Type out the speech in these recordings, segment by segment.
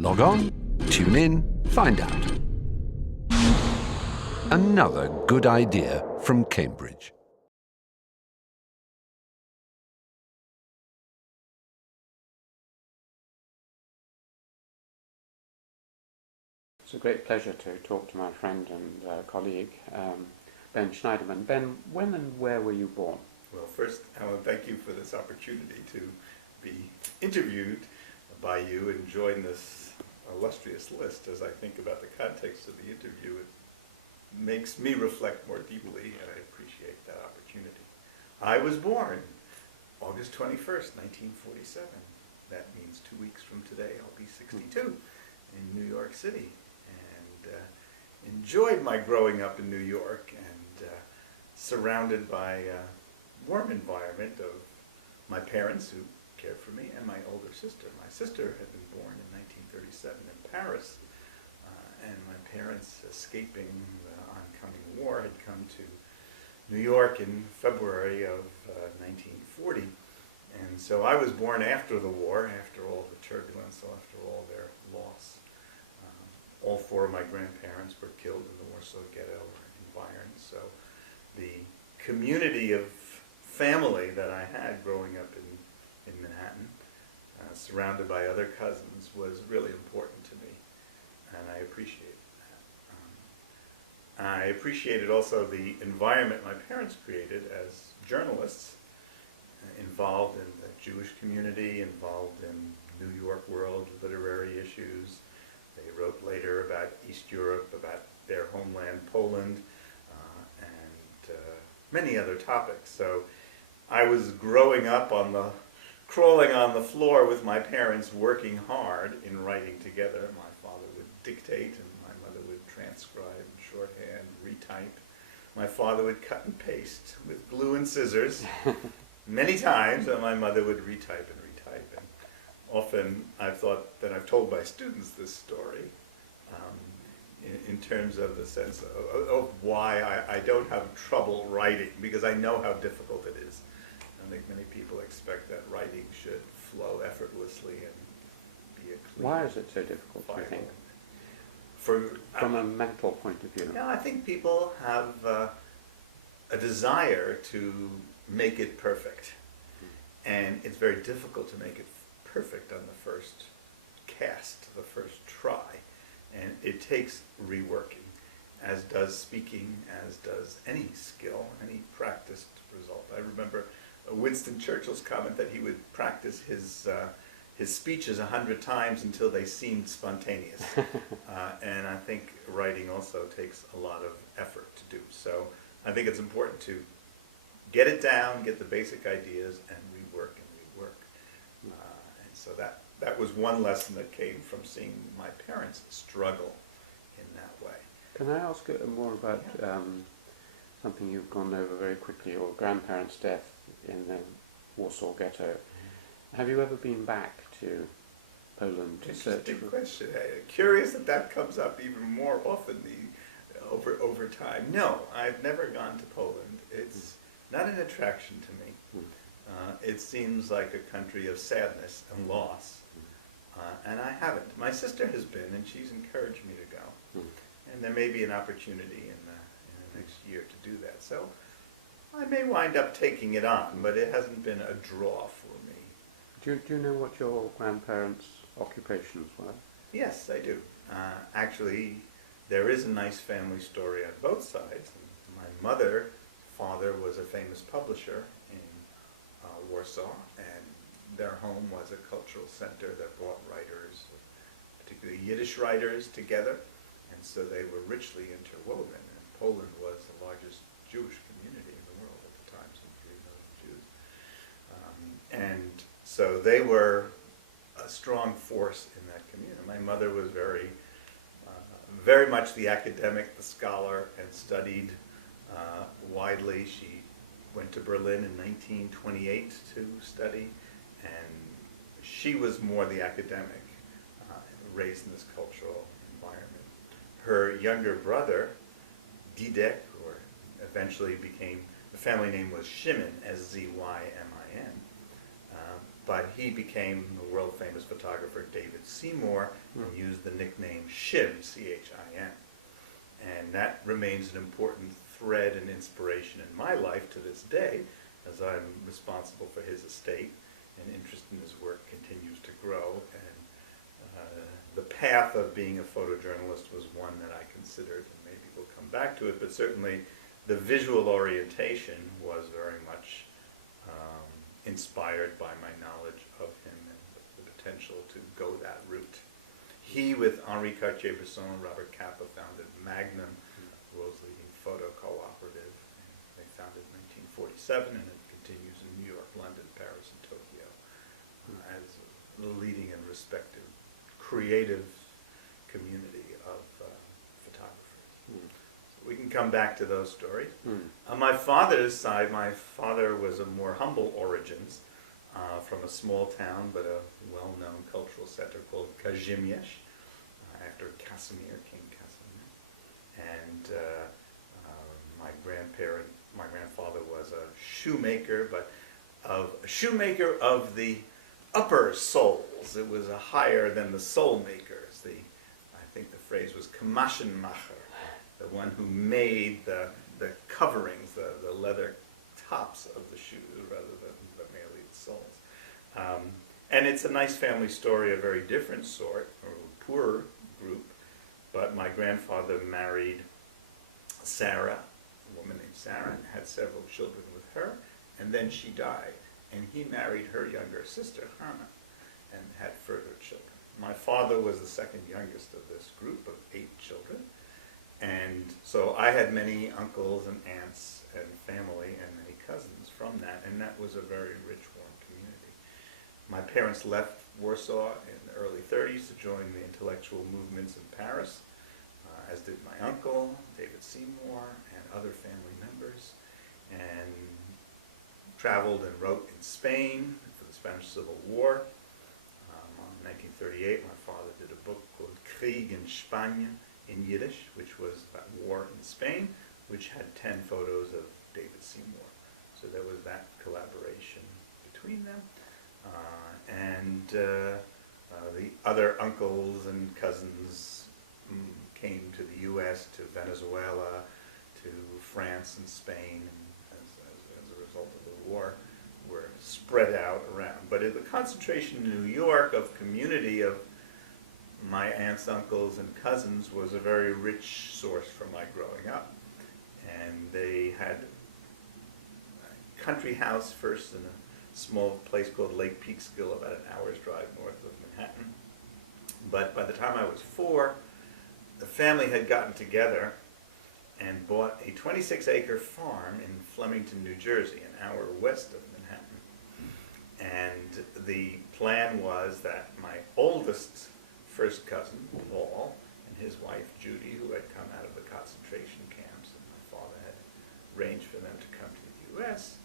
Log on, tune in, find out. Another good idea from Cambridge. It's a great pleasure to talk to my friend and colleague, Ben Shneiderman. Ben, when and where were you born? Well, first, Alan, thank you for this opportunity to be interviewed by you and join this illustrious list. As I think about the context of the interview, it makes me reflect more deeply, and I appreciate that opportunity. I was born August 21st, 1947. That means 2 weeks from today I'll be 62 in New York City. And enjoyed my growing up in New York and surrounded by a warm environment of my parents who cared for me and my older sister. My sister had been born in 1937 in Paris, and my parents, escaping the oncoming war, had come to New York in February of 1940. And so I was born after the war, after all the turbulence, after all their loss. All four of my grandparents were killed in the Warsaw Ghetto environment. So the community of family that I had growing up in Manhattan, surrounded by other cousins, was really important to me, and I appreciated that. I appreciated also the environment my parents created as journalists, involved in the Jewish community, involved in New York world literary issues. They wrote later about East Europe, about their homeland, Poland, and many other topics. So I was growing up crawling on the floor with my parents, working hard in writing together. My father would dictate, and my mother would transcribe, shorthand, retype. My father would cut and paste with glue and scissors many times, and my mother would retype and retype. And often I've thought that I've told my students this story in terms of the sense of why I don't have trouble writing, because I know how difficult it is. I think many people expect that writing should flow effortlessly and be a clean. Why is it so difficult, do you think? From a mental point of view? Yeah, I think people have a desire to make it perfect. And it's very difficult to make it perfect on the first cast, the first try. And it takes reworking, as does speaking, as does any skill, any practiced result. I remember Winston Churchill's comment that he would practice his speeches 100 times until they seemed spontaneous. And I think writing also takes a lot of effort to do. So I think it's important to get it down, get the basic ideas, and rework and rework. And so that was one lesson that came from seeing my parents struggle in that way. Can I ask more about something you've gone over very quickly, your grandparents' death in the Warsaw Ghetto? Have you ever been back to Poland to search for? Interesting question. Curious that comes up even more often over time. No, I've never gone to Poland. It's not an attraction to me. It seems like a country of sadness and loss, and I haven't. My sister has been, and she's encouraged me to go. And there may be an opportunity in the next year to do that. So I may wind up taking it on, but it hasn't been a draw for me. Do you know what your grandparents' occupations were? Yes, I do. Actually, there is a nice family story on both sides. My father was a famous publisher in Warsaw, and their home was a cultural center that brought writers, particularly Yiddish writers, together, and so they were richly interwoven. And Poland was the largest Jewish community in the world at the time, some 3 million Jews. And so they were a strong force in that community. My mother was very much the academic, the scholar, and studied widely. She went to Berlin in 1928 to study, and she was more the academic, raised in this cultural environment. Her younger brother, Didek, or eventually became, the family name was Szymon, S-Z-Y-M-I-N, but he became the world-famous photographer David Seymour and used the nickname Chim, C-H-I-M. And that remains an important thread and inspiration in my life to this day, as I'm responsible for his estate, and interest in his work continues to grow. And the path of being a photojournalist was one that I considered, and maybe we'll come back to it, but certainly the visual orientation was very much inspired by my knowledge of him and the potential to go that route. He, with Henri Cartier-Bresson and Robert Capa, founded Magnum, the world's leading photo cooperative. They founded in 1947, and it continues in New York, London, Paris, and Tokyo as the leading and respected creative community of photographers. So we can come back to those stories. On my father's side, my father was of more humble origins, from a small town but a well-known cultural center called Kazimierz, after Casimir, King Casimir. And my grandfather was a shoemaker, but a shoemaker of the upper soles. It was a higher than the sole makers. I think the phrase was Kamaschenmacher, the one who made the coverings, the leather tops of the shoes rather than merely the soles. And it's a nice family story, a very different sort, or a poorer group. But my grandfather married Sarah, a woman named Sarah, and had several children with her, and then she died. And he married her younger sister, Hannah, and had further children. My father was the second youngest of this group of 8 children. And so I had many uncles and aunts and family and many cousins from that, and that was a very rich, warm community. My parents left Warsaw in the early 30s to join the intellectual movements in Paris, as did my uncle, David Seymour, and other family members, and traveled and wrote in Spain for the Spanish Civil War. In 1938, my father did a book called Krieg in Spanien in Yiddish, which was about war in Spain, which had 10 photos of David Seymour. So there was that collaboration between them. The other uncles and cousins came to the U.S., to Venezuela, to France and Spain, and as a result of the war, were spread out around. But the concentration in New York of community of my aunts, uncles, and cousins was a very rich source for my growing up. And they had a country house first in a small place called Lake Peekskill, about an hour's drive north of Manhattan. But by the time I was 4, the family had gotten together and bought a 26-acre farm in Flemington, New Jersey, an hour west of Manhattan. And the plan was that my oldest first cousin, Paul, and his wife, Judy, who had come out of the concentration camps, and my father had arranged for them to come to the U.S.,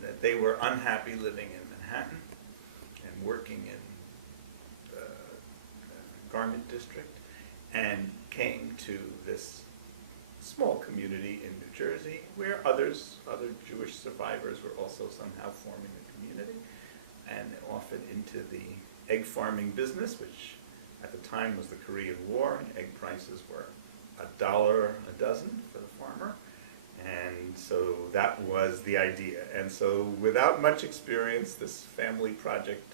that they were unhappy living in Manhattan and working in the garment district, and came to this small community in New Jersey where other Jewish survivors were also somehow forming a community, and often into the egg farming business, which at the time was the Korean War, and egg prices were $1 a dozen for the farmer. And so that was the idea. And so without much experience, this family project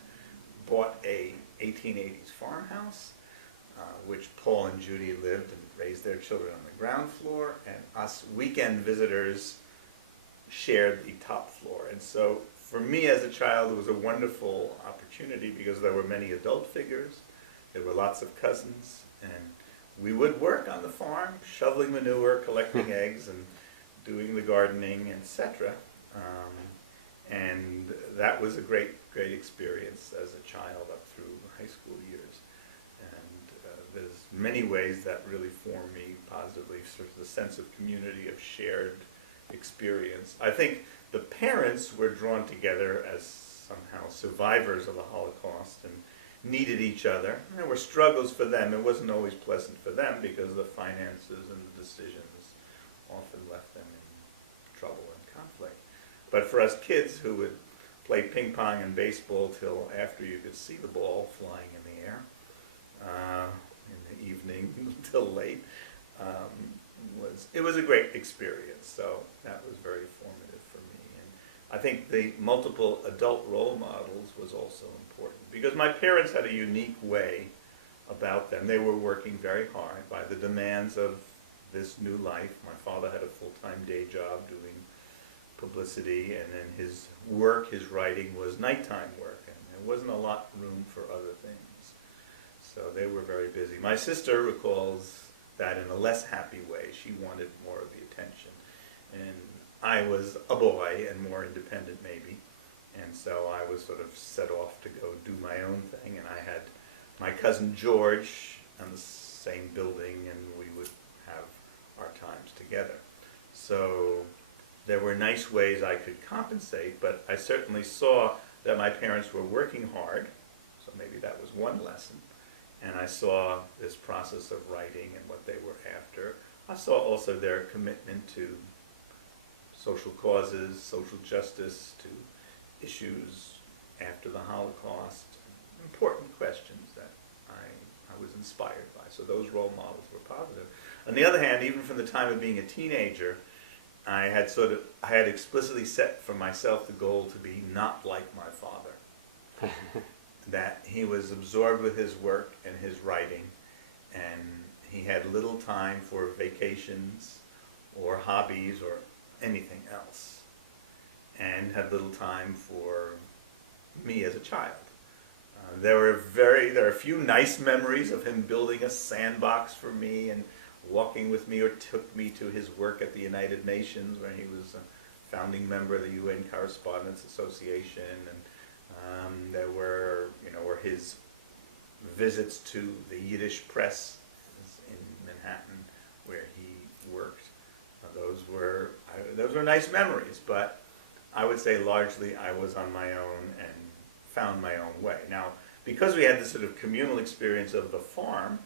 bought a 1880s farmhouse, which Paul and Judy lived and raised their children on the ground floor, and us weekend visitors shared the top floor. And so for me as a child, it was a wonderful opportunity because there were many adult figures, there were lots of cousins, and we would work on the farm, shoveling manure, collecting eggs, and doing the gardening, etc. And that was a great experience as a child up through high school years. And there's many ways that really formed me positively, sort of the sense of community, of shared experience. I think the parents were drawn together as somehow survivors of the Holocaust and needed each other. And there were struggles for them. It wasn't always pleasant for them because the finances and the decisions often left them in trouble and conflict. But for us kids who would play ping pong and baseball till after you could see the ball flying in the air in the evening till late. It was a great experience, so that was very formative for me. And I think the multiple adult role models was also important, because my parents had a unique way about them. They were working very hard by the demands of this new life. My father had a full-time day job doing publicity, and then his work, his writing, was nighttime work, and there wasn't a lot of room for other things. So they were very busy. My sister recalls that in a less happy way. She wanted more of the attention. And I was a boy and more independent maybe. And so I was sort of set off to go do my own thing. And I had my cousin George in the same building, and we would have our times together. So there were nice ways I could compensate, but I certainly saw that my parents were working hard. So maybe that was one lesson. And I saw this process of writing and what they were after. I saw also their commitment to social causes, social justice, to issues after the Holocaust, important questions that I was inspired by. So those role models were positive. On the other hand, even from the time of being a teenager, I had explicitly set for myself the goal to be not like my father. That he was absorbed with his work and his writing, and he had little time for vacations or hobbies or anything else, and had little time for me as a child. There are a few nice memories of him building a sandbox for me and walking with me, or took me to his work at the United Nations, where he was a founding member of the UN Correspondents Association, and there were his visits to the Yiddish press in Manhattan, where he worked. Those were nice memories, but I would say largely I was on my own and found my own way. Now, because we had this sort of communal experience of the farm,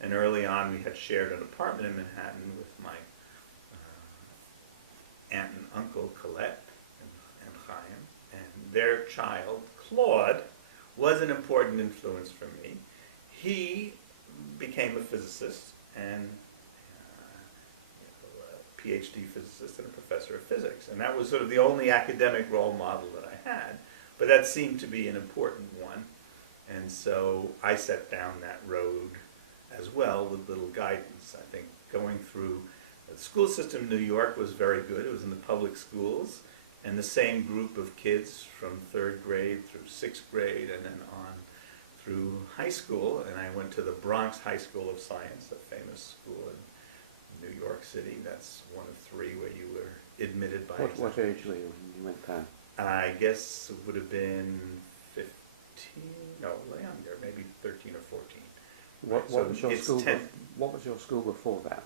and early on we had shared an apartment in Manhattan with my aunt and uncle Colette and Chaim, and their child Claude was an important influence for me. He became a physicist and a PhD physicist and a professor of physics, and that was sort of the only academic role model that I had, but that seemed to be an important one, and so I set down that road as well with little guidance. I think going through the school system in New York was very good. It was in the public schools, and the same group of kids from 3rd grade through 6th grade and then on through high school. And I went to the Bronx High School of Science, a famous school in New York City. That's one of 3 where you were admitted by What age were you when you went there? I guess it would have been 15, no, younger, maybe 13 or 14. What was your school? What was your school before that?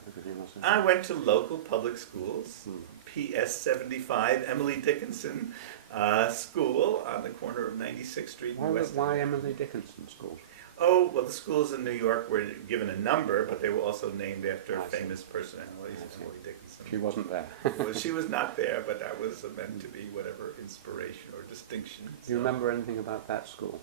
I went to local public schools, PS 75, Emily Dickinson School on the corner of 96th Street in West. Why Emily Dickinson School? Oh, well, the schools in New York were given a number, but they were also named after famous personalities. Emily Dickinson. She wasn't there. Well, she was not there, but that was meant to be whatever inspiration or distinction. Do you remember anything about that school?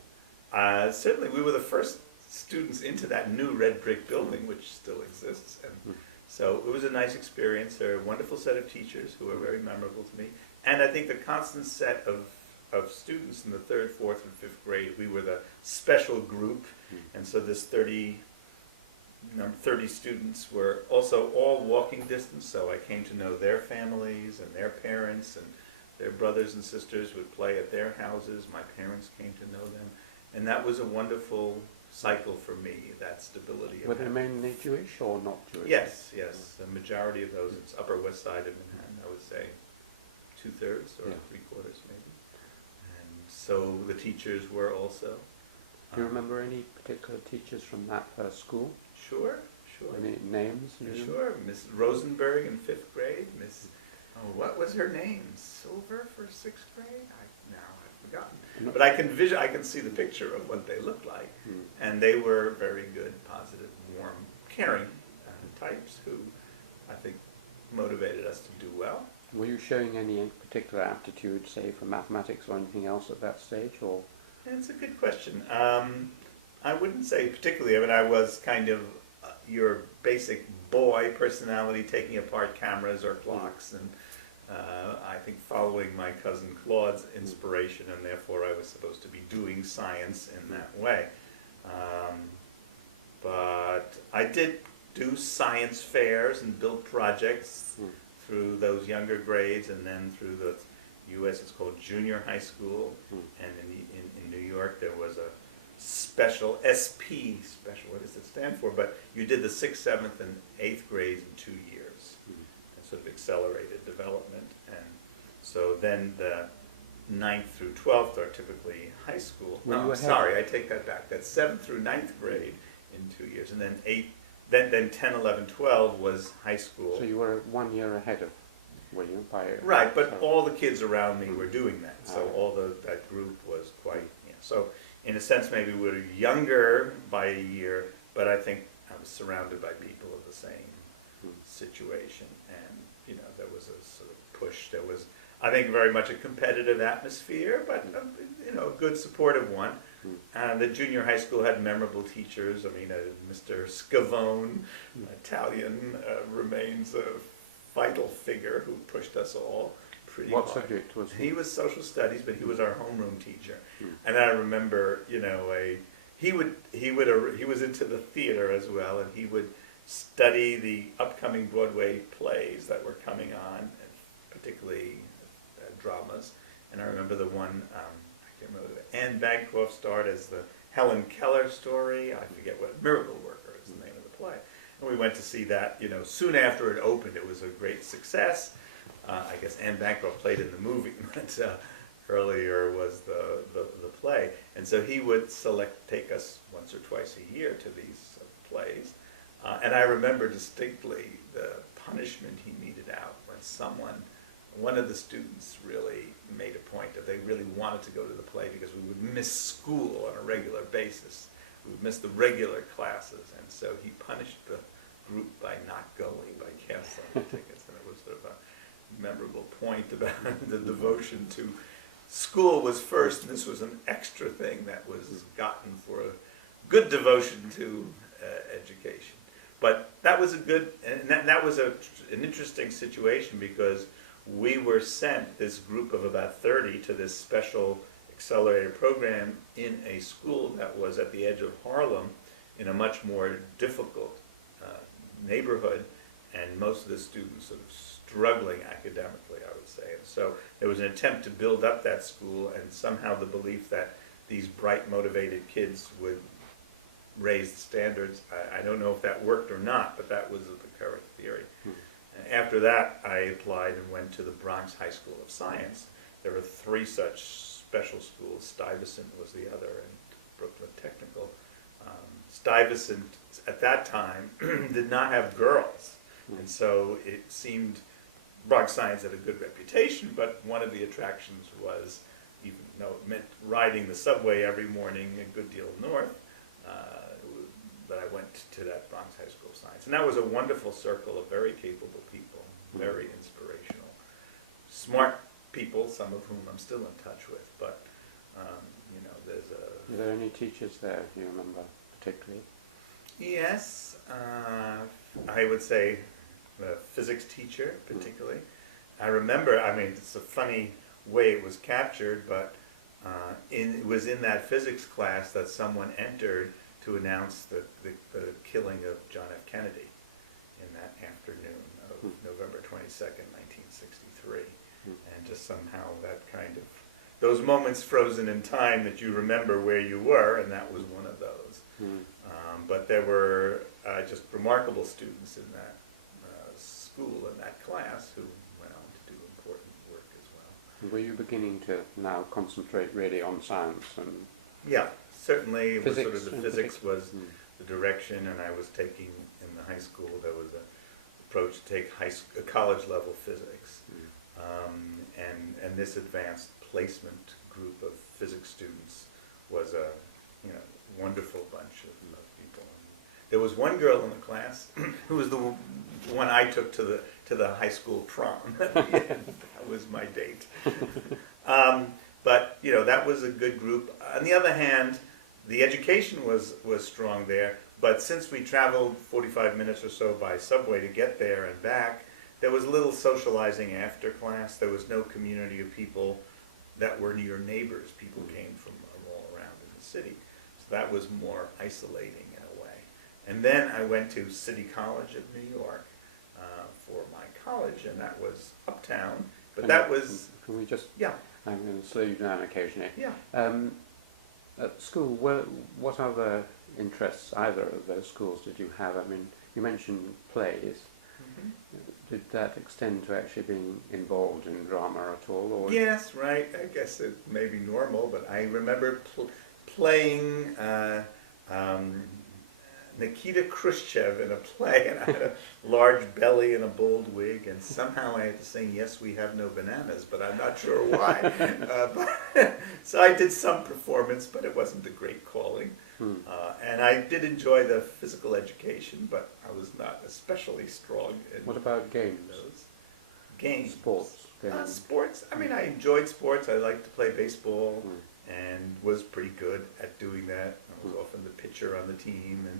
Certainly, we were the first students into that new red brick building, which still exists, and so it was a nice experience. There are a wonderful set of teachers who were very memorable to me, and I think the constant set of students in the 3rd, 4th, and 5th grade, we were the special group, and so this 30 students were also all walking distance, so I came to know their families and their parents, and their brothers and sisters would play at their houses. My parents came to know them, and that was a wonderful cycle for me, that stability. Were they mainly Jewish or not Jewish? Yes. The majority of those, it's Upper West Side of Manhattan, I would say 2/3 or 3/4 maybe. And so the teachers were also. Do you remember any particular teachers from that first school? Sure. Any names? Sure, Miss Rosenberg in 5th grade, what was her name? Silver for 6th grade? I've forgotten. But I can see the picture of what they looked like, and they were very good, positive, warm, caring types who I think motivated us to do well. Were you showing any particular aptitude, say, for mathematics or anything else at that stage, or? That's a good question. I wouldn't say particularly. I mean, I was kind of your basic boy personality, taking apart cameras or clocks, and I think following my cousin Claude's inspiration, and therefore I was supposed to be doing science in that way. But I did do science fairs and build projects through those younger grades, and then through the U.S. it's called junior high school, and in New York there was a special SP, special, what does it stand for? But you did the 6th, 7th, and 8th grades in 2 years, and sort of accelerated development. And so then the 9th through 12th are typically high school. No, sorry, I take that back. That's 7th through 9th grade in 2 years, and then 10, 11, 12 was high school. So you were 1 year ahead of, were you? Right, but all the kids around me were doing that, so all that group was quite, so in a sense maybe we were younger by a year, but I think I was surrounded by people of the same situation, and there was a sort of push. There was, I think, very much a competitive atmosphere, but a good supportive one. The junior high school had memorable teachers. I mean, Mr. Scavone, Italian, remains a vital figure who pushed us all pretty hard. What subject was he? He was social studies, but he was our homeroom teacher. And I remember, he was into the theater as well, and he would study the upcoming Broadway plays that were coming on, and particularly dramas. And I remember the one, I can't remember, Anne Bancroft starred as the Helen Keller story. I forget what, Miracle Worker is the name of the play. And we went to see that, soon after it opened. It was a great success. I guess Anne Bancroft played in the movie, but earlier was the play. And so he would take us once or twice a year to these plays. And I remember distinctly the punishment he meted out when one of the students really made a point that they really wanted to go to the play because we would miss school on a regular basis. We would miss the regular classes, and so he punished the group by not going, by canceling the tickets. And it was sort of a memorable point about the devotion to school was first, and this was an extra thing that was gotten for a good devotion to education. But that was that was an interesting situation, because we were sent, this group of about 30, to this special accelerated program in a school that was at the edge of Harlem, in a much more difficult neighborhood, and most of the students sort of struggling academically, I would say. And so there was an attempt to build up that school, and somehow the belief that these bright, motivated kids would raise the standards. I don't know if that worked or not, but that was the current theory. After that, I applied and went to the Bronx High School of Science. There were 3 such special schools. Stuyvesant was the other, and Brooklyn Technical. Stuyvesant, at that time, did not have girls. And so it seemed Bronx Science had a good reputation, but one of the attractions was, even though it meant riding the subway every morning a good deal north, that I went to that Bronx High School of Science. And that was a wonderful circle of very capable people, very inspirational, smart people, some of whom I'm still in touch with. But, there's a... Are there any teachers there you remember particularly? Yes, I would say the physics teacher particularly. I remember, it's a funny way it was captured, but it was in that physics class that someone entered to announce the killing of John F. Kennedy in that afternoon of November 22nd, 1963. And just somehow that kind of, those moments frozen in time that you remember where you were, and that was one of those. But there were just remarkable students in that school, in that class, who went on to do important work as well. Were you beginning to now concentrate really on science? And yeah, certainly it was physics, sort of the physics was the direction, and I was taking, in the high school, there was an approach to take college level physics. And this advanced placement group of physics students was a wonderful bunch of people. There was one girl in the class who was the one I took to the high school prom. At the end. That was my date. But that was a good group. On the other hand, the education was strong there. But since we traveled 45 minutes or so by subway to get there and back, there was little socializing after class. There was no community of people that were your neighbors. People came from all around in the city. So that was more isolating in a way. And then I went to City College of New York for my college, and that was uptown. But that was... Can we just... Yeah. I'm going to slow you down occasionally. Yeah. At school, what other interests, either of those schools, did you have? I mean, you mentioned plays. Mm-hmm. Did that extend to actually being involved in drama at all? Or? Yes, right. I guess it may be normal, but I remember playing Nikita Khrushchev in a play, and I had a large belly and a bold wig, and somehow I had to sing "Yes, We Have No Bananas," but I'm not sure why. So I did some performance, but it wasn't a great calling. And I did enjoy the physical education, but I was not especially strong in What about games? those games. Sports? Games. Sports. I mean, I enjoed sports. I liked to play baseball and was pretty good at doing that. I was often the pitcher on the team and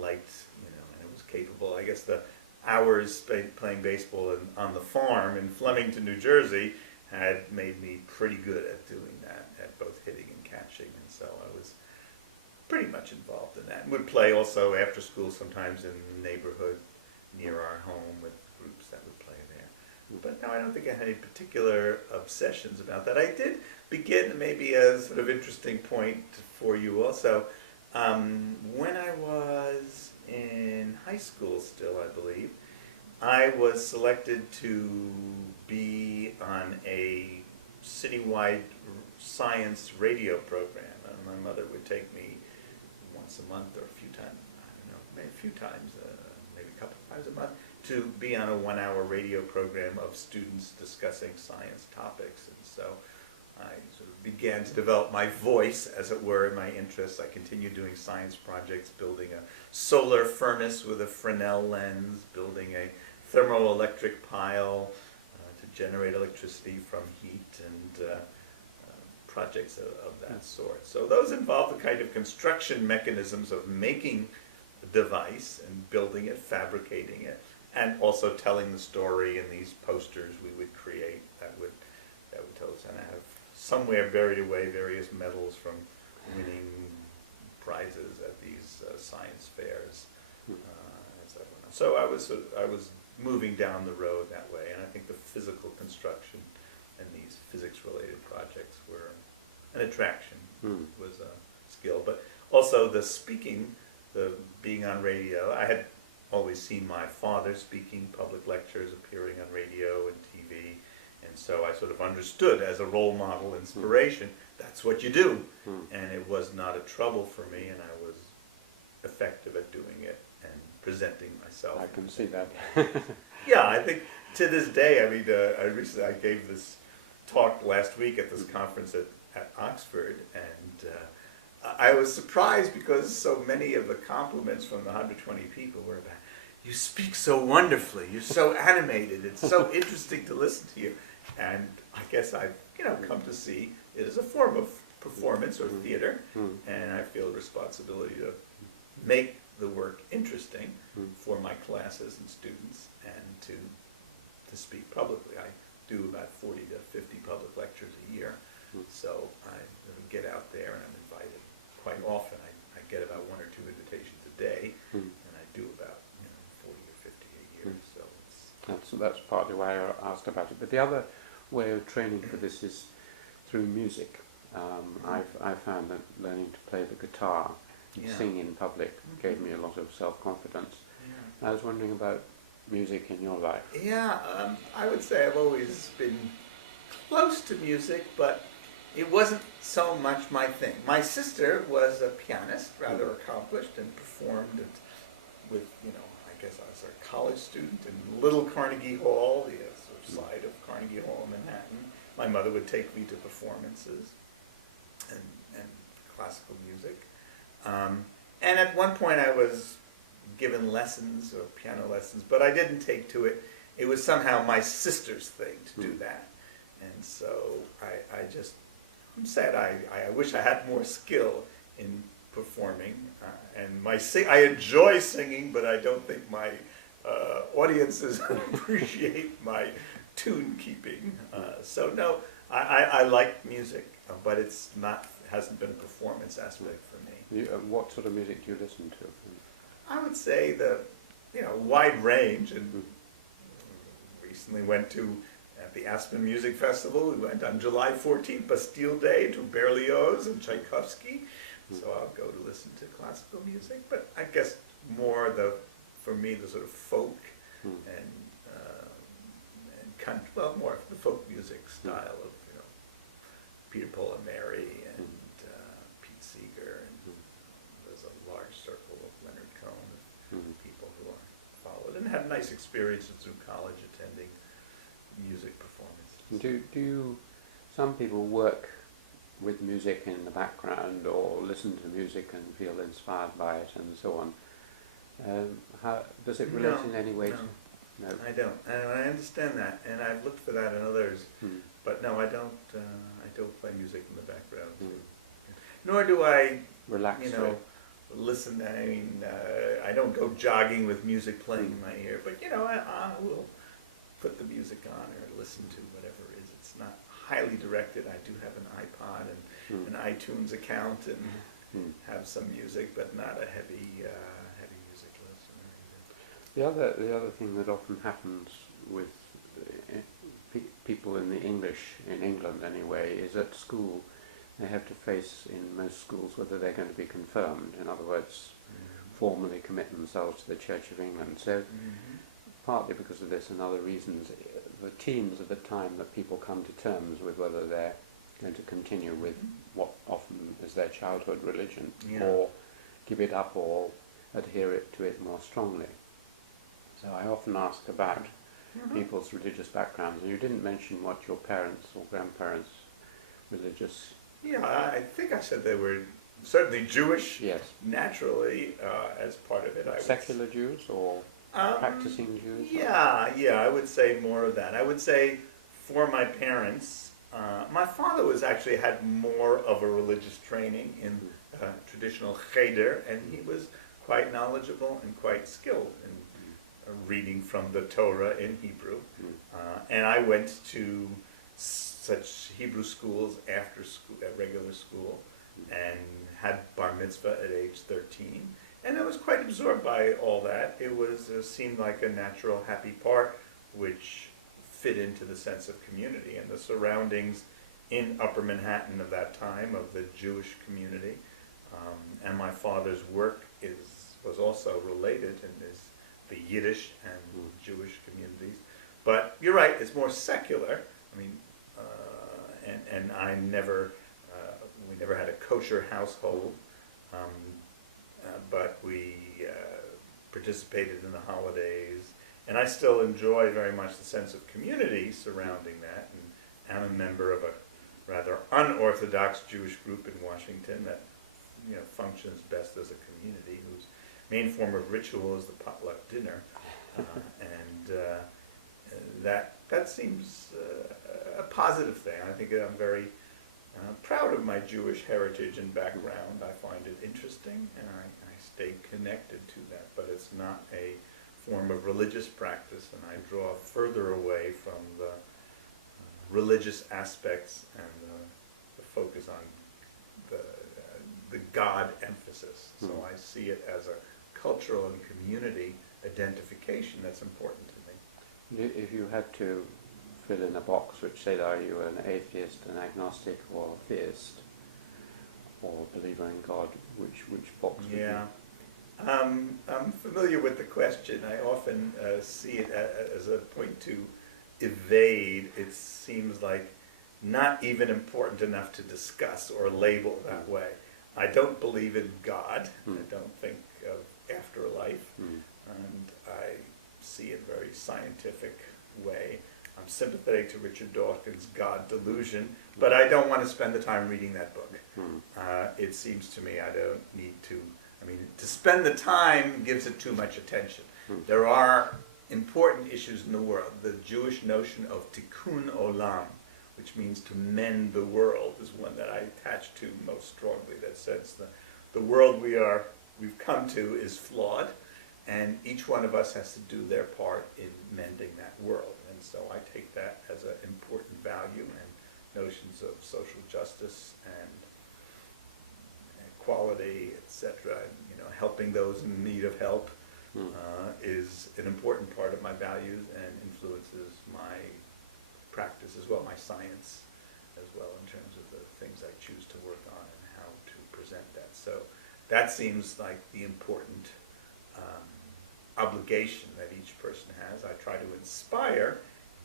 liked, and I was capable. I guess the hours playing baseball on the farm in Flemington, New Jersey, had made me pretty good at doing that, at both hitting and catching, and so I was pretty much involved in that. And would play also after school sometimes in the neighborhood near our home with groups that would play there. But no, I don't think I had any particular obsessions about that. I did begin, maybe a sort of interesting point for you also, when I was in high school still, I believe, I was selected to be on a citywide science radio program. And my mother would take me once a month or a few times, I don't know, maybe a few times, maybe a couple times a month, to be on a 1-hour radio program of students discussing science topics. And so I sort of began to develop my voice, as it were, in my interests. I continued doing science projects, building a solar furnace with a Fresnel lens, building a thermoelectric pile to generate electricity from heat, and projects of that sort. So those involve the kind of construction mechanisms of making a device and building it, fabricating it, and also telling the story in these posters we would create that would tell us. And I have somewhere buried away various medals from winning prizes at these science fairs. As I went on. So I was moving down the road that way, and I think the physical construction and these physics-related projects were an attraction, was a skill. But also the speaking, the being on radio. I had always seen my father speaking public lectures, appearing on radio and TV, and so I sort of understood as a role model, inspiration, that's what you do. And it was not a trouble for me, and I was effective at doing it and presenting myself. I can see that. Yeah, I think to this day, I mean, I gave this talk last week at this conference at Oxford, and I was surprised because so many of the compliments from the 120 people were about, you speak so wonderfully, you're so animated, it's so interesting to listen to you. And I guess I've come to see it as a form of performance or theater, and I feel a responsibility to make the work interesting for my classes and students, and to speak publicly. I do about 40 to 50 public lectures a year, so I get out there and I'm invited quite often. I get about 1 or 2 invitations a day, and I do about 40 or 50 a year. So that's partly why I asked about it. But the other way of training for this is through music. I've found that learning to play the guitar and sing in public gave me a lot of self-confidence. I was wondering about music in your life. Yeah, I would say I've always been close to music, but it wasn't so much my thing. My sister was a pianist, rather accomplished, and performed with, I guess I was a college student in Little Carnegie Hall, the sort of side of Carnegie Hall in Manhattan. My mother would take me to performances and classical music. And at one point I was given lessons or piano lessons, but I didn't take to it. It was somehow my sister's thing to do that. And so I'm sad. I wish I had more skill in performing. I enjoy singing, but I don't think my audiences appreciate my tune keeping. So no, I like music, but hasn't been a performance aspect for me. What sort of music do you listen to? I would say the wide range, and recently went to at the Aspen Music Festival. We went on July 14th, Bastille Day, to Berlioz and Tchaikovsky. So I'll go to listen to classical music, but I guess more for me the sort of folk and country, well, more the folk music style of Peter, Paul and Mary and Pete Seeger, and there's a large circle of Leonard Cohen of people who are followed and had nice experiences through college attending music performances. Do some people work with music in the background or listen to music and feel inspired by it and so on? How does it relate in any way? No, I don't. And I understand that, and I've looked for that in others, but no, I don't. I don't play music in the background. Nor do I relax. Listen. I mean, I don't go jogging with music playing in my ear, but I will put the music on or listen to whatever it is. It's not highly directed. I do have an iPod and an iTunes account and have some music, but not a heavy music listener. The other thing that often happens with people in England anyway, is at school they have to face in most schools whether they're going to be confirmed. In other words, formally commit themselves to the Church of England. So partly because of this and other reasons, the teens are the time that people come to terms with whether they're going to continue with what often is their childhood religion, or give it up or adhere to it more strongly. So I often ask about people's religious backgrounds, and you didn't mention what your parents or grandparents' religious... Yeah, I think I said they were certainly Jewish, yes, naturally, as part of it. Secular Jews or practicing Jews? Yeah, I would say more of that. I would say for my parents, my father actually had more of a religious training in traditional cheder, and he was quite knowledgeable and quite skilled in reading from the Torah in Hebrew. And I went to such Hebrew schools after school, at regular school, and had bar mitzvah at age 13. And I was quite absorbed by all that. It seemed like a natural, happy part, which fit into the sense of community and the surroundings in Upper Manhattan of that time of the Jewish community. And my father's work was also related in the Yiddish and Jewish communities. But you're right, it's more secular. I mean, and we never had a kosher household, but we participated in the holidays, and I still enjoy very much the sense of community surrounding that, and I'm a member of a rather unorthodox Jewish group in Washington that functions best as a community, whose main form of ritual is the potluck dinner, and that seems a positive thing. I think I'm very proud of my Jewish heritage and background. I find it interesting, and I stay connected to that, but it's not a form of religious practice, and I draw further away from the religious aspects and the focus on the God emphasis. So I see it as a cultural and community identification that's important to me. If you had to fill in a box which said, are you an atheist, an agnostic, or a theist, or a believer in God, which box would you? I'm familiar with the question. I often see it as a point to evade. It seems like not even important enough to discuss or label that way. I don't believe in God. I don't think of afterlife, and I see it very scientific way. I'm sympathetic to Richard Dawkins' God Delusion, but I don't want to spend the time reading that book. It seems to me I don't need to, I mean, to spend the time gives it too much attention. There are important issues in the world. The Jewish notion of tikkun olam, which means to mend the world, is one that I attach to most strongly. That says the world we've come to is flawed, and each one of us has to do their part in mending that world. And so I take that as an important value, and notions of social justice and equality, etc. You know, helping those in need of help is an important part of my values and influences my practice as well, my science as well, in terms of the things I choose to work on and how to present that. So that seems like the important obligation that each person has. I try to inspire,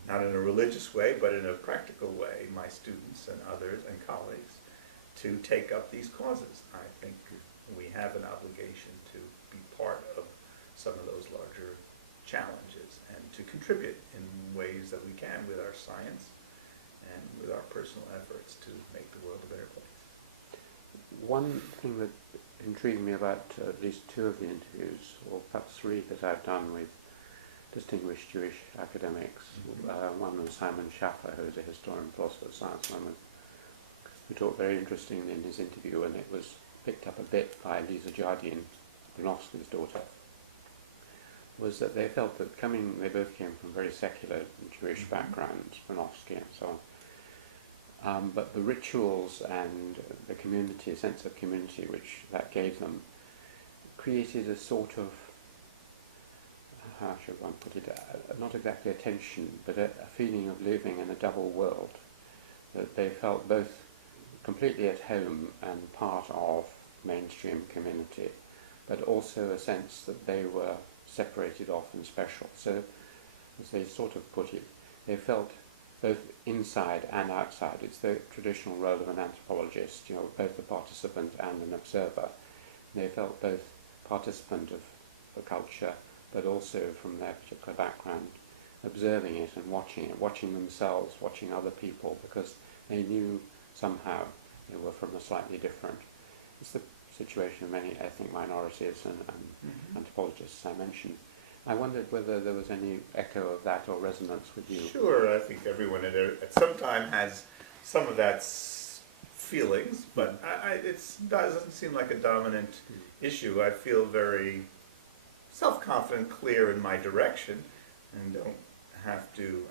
not in a religious way, but in a practical way, my students and others and colleagues to take up these causes. I think we have an obligation to be part of some of those larger challenges and to contribute in ways that we can with our science and with our personal efforts to make the world a better place. One thing that intrigued me about at least two of the interviews, or perhaps three that I've done with distinguished Jewish academics, one was Simon Schaffer, who is a historian and philosopher of science, who talked very interestingly in his interview, and it was picked up a bit by Lisa Jardine, Bronowski's daughter, was that they felt that they both came from very secular Jewish backgrounds, Bronowski and so on, but the rituals and the community, a sense of community which that gave them, created a sort of, how should one put it, not exactly a tension, but a feeling of living in a double world, that they felt both completely at home and part of mainstream community, but also a sense that they were separated off and special. So, as they sort of put it, they felt both inside and outside. It's the traditional role of an anthropologist, you know, both a participant and an observer. They felt both participant of the culture, but also from their particular background, observing it, watching themselves, watching other people, because they knew somehow they were from a slightly different. It's the situation of many ethnic minorities and anthropologists I mentioned. I wondered whether there was any echo of that or resonance with you. Sure, I think everyone at some time has some of that feelings, but it doesn't seem like a dominant issue. I feel very self-confident, clear in my direction, and don't have to,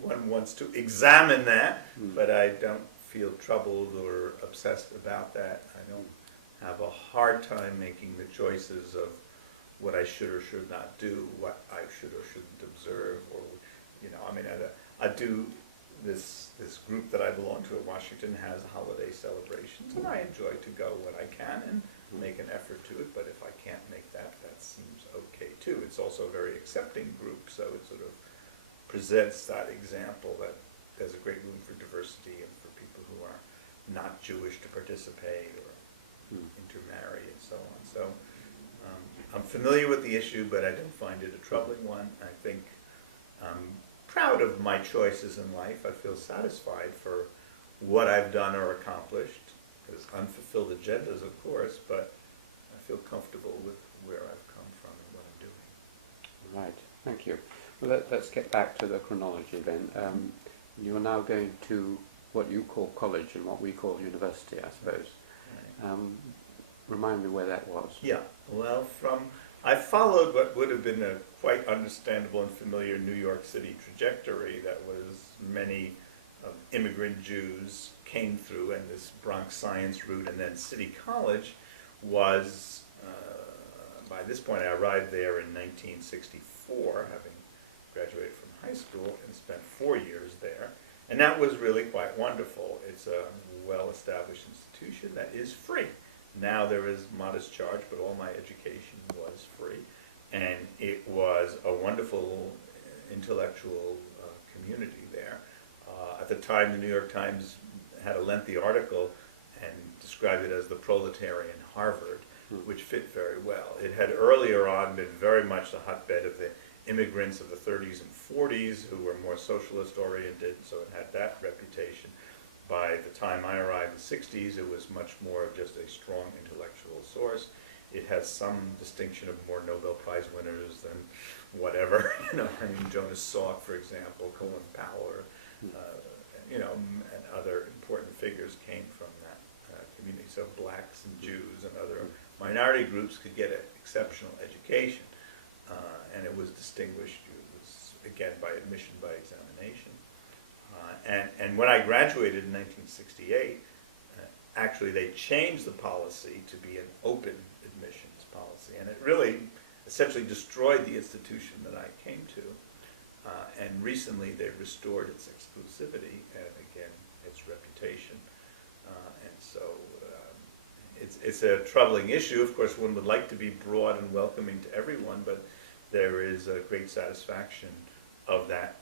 one wants to examine that, but I don't feel troubled or obsessed about that. I don't have a hard time making the choices of what I should or should not do, what I should or shouldn't observe, or, you know, I do this group that I belong to at Washington has holiday celebrations, and I enjoy to go when I can and make an effort to it, but if I can't make that, that seems okay too. It's also a very accepting group, so it sort of presents that example that there's a great room for diversity and for people who are not Jewish to participate or intermarry and so on. So I'm familiar with the issue, but I don't find it a troubling one. I think I'm proud of my choices in life. I feel satisfied for what I've done or accomplished. There's unfulfilled agendas, of course, but I feel comfortable with where I've come from and what I'm doing. Right, thank you. Well, let's get back to the chronology then. You're now going to what you call college and what we call university, I suppose. Right. Remind me where that was. Yeah, well, I followed what would have been a quite understandable and familiar New York City trajectory that was many immigrant Jews came through, and this Bronx Science route, and then City College was, by this point I arrived there in 1964, having graduated from high school and spent 4 years there, and that was really quite wonderful. It's a well-established institution that is free. Now there is modest charge, but all my education was free, and it was a wonderful intellectual community there. At the time, the New York Times had a lengthy article and described it as the proletarian Harvard, which fit very well. It had earlier on been very much the hotbed of the immigrants of the 30s and 40s who were more socialist oriented, so it had that reputation. By the time I arrived in the 60s, it was much more of just a strong intellectual source. it has some distinction of more Nobel Prize winners than whatever. You know, I mean, Jonas Salk, for example, Colin Powell, you know, and other important figures came from that community. So blacks and Jews and other minority groups could get an exceptional education, and it was distinguished. It was, again, by admission, by examination. And when I graduated in 1968, actually they changed the policy to be an open admissions policy, and it really essentially destroyed the institution that I came to. And recently they restored its exclusivity and again its reputation. And so it's a troubling issue. Of course, one would like to be broad and welcoming to everyone, but there is a great satisfaction of that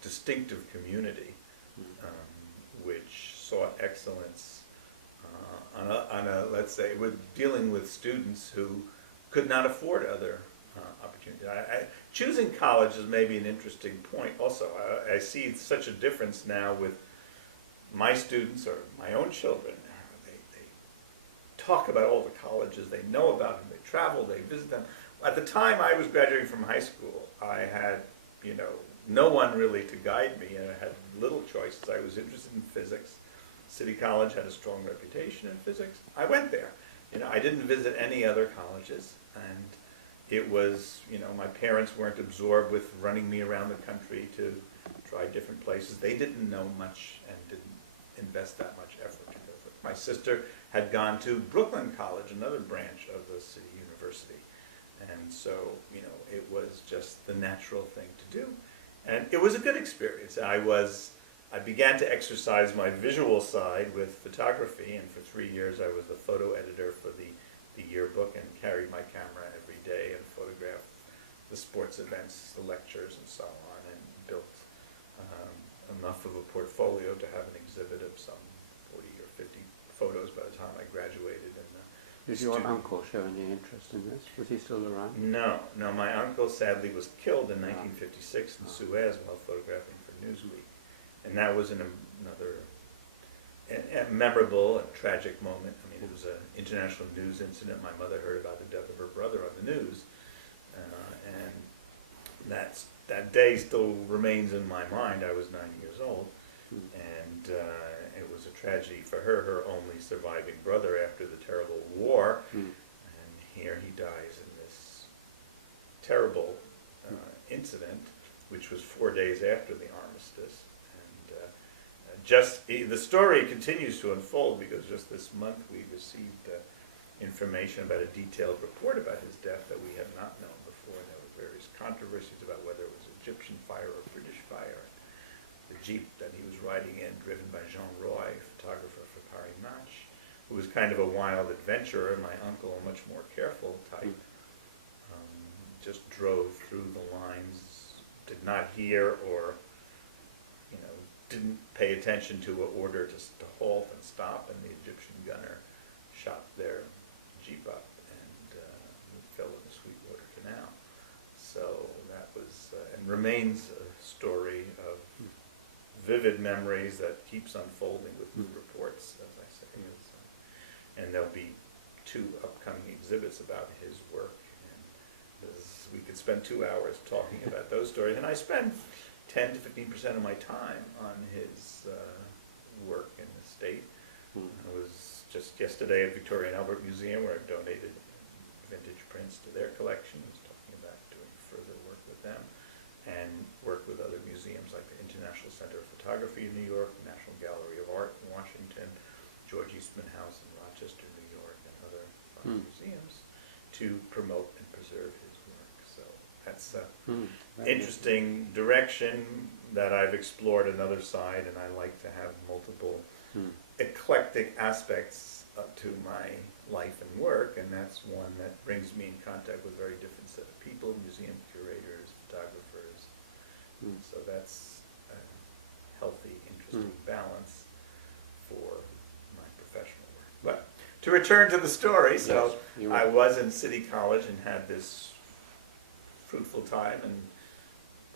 distinctive community, which sought excellence on a, let's say, with dealing with students who could not afford other opportunities. Choosing college is maybe an interesting point also. I see such a difference now with my students or my own children. They talk about all the colleges, they know about them, they travel, they visit them. At the time I was graduating from high school, I had, you know, no one really to guide me, and I had little choices. I was interested in physics. City College had a strong reputation in physics. I went there. You know, I didn't visit any other colleges, and it was, you know, my parents weren't absorbed with running me around the country to try different places. They didn't know much and didn't invest that much effort to go through. My sister had gone to Brooklyn College, another branch of the city university, and so, you know, it was just the natural thing to do. And it was a good experience. I began to exercise my visual side with photography, and for 3 years I was the photo editor for the yearbook and carried my camera every day and photographed the sports events, the lectures, and so on, and built enough of a portfolio to have an exhibit of some 40 or 50 photos by the time I graduated. Did your uncle show any interest in this? Was he still around? No, my uncle sadly was killed in 1956 in Suez while photographing for Newsweek. And that was another memorable and tragic moment. I mean, it was an international news incident. My mother heard about the death of her brother on the news. And that day still remains in my mind. I was 9 years old. And it was a tragedy for her only surviving brother after the terrible war. And here he dies in this terrible incident, which was 4 days after the armistice. The story continues to unfold because just this month we received information about a detailed report about his death that we had not known before. And there were various controversies about whether it was Egyptian fire or British fire. The jeep that he was riding in, driven by Jean Roy, photographer for Paris Match, who was kind of a wild adventurer, and my uncle, a much more careful type, just drove through the lines, did not hear or, you know, didn't pay attention to an order to halt and stop, and the Egyptian gunner shot their jeep up and fell in the Sweetwater Canal. So that was, and remains a story of vivid memories that keeps unfolding with new reports, as I say. And there'll be 2 upcoming exhibits about his work. And we could spend 2 hours talking about those stories. And I spend 10 to 15% of my time on his work in the state. I was just yesterday at Victoria and Albert Museum where I donated vintage prints to their collection. I was talking about doing further work with them and work with other museums like the International Center of Photography in New York, the National Gallery of Art in Washington, George Eastman House in Rochester, New York, and other museums to promote and preserve his work. So that's an interesting direction that I've explored another side, and I like to have multiple eclectic aspects to my life and work, and that's one that brings me in contact with a very different set of people, museum curators, photographers. So that's a healthy, interesting balance for my professional work. But to return to the story, so yes, I was in City College and had this fruitful time, and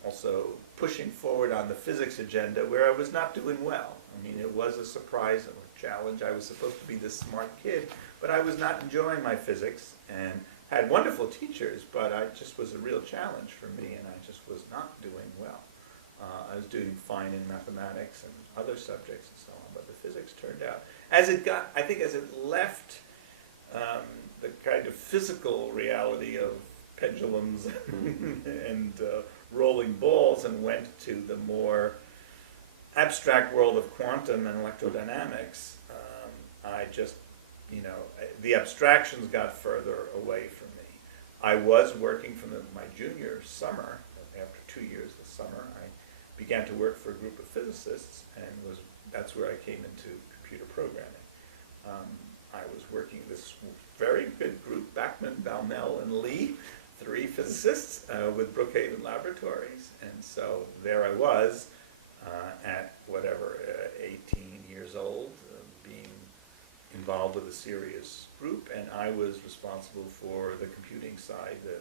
also pushing forward on the physics agenda where I was not doing well. I mean, it was a surprise and a challenge. I was supposed to be this smart kid, but I was not enjoying my physics, and had wonderful teachers, but I just was a real challenge for me, and I just was not doing well. I was doing fine in mathematics and other subjects and so on, but the physics turned out. As it got, I think as it left the kind of physical reality of pendulums and rolling balls and went to the more abstract world of quantum and electrodynamics, I just, the abstractions got further away from me. I was working from my junior summer, after 2 years this summer, I began to work for a group of physicists, and that's where I came into computer programming. I was working this very good group, Bachman, Balmel, and Lee, 3 physicists with Brookhaven Laboratories, and so there I was at 18 years old, being involved with a serious group, and I was responsible for the computing side, the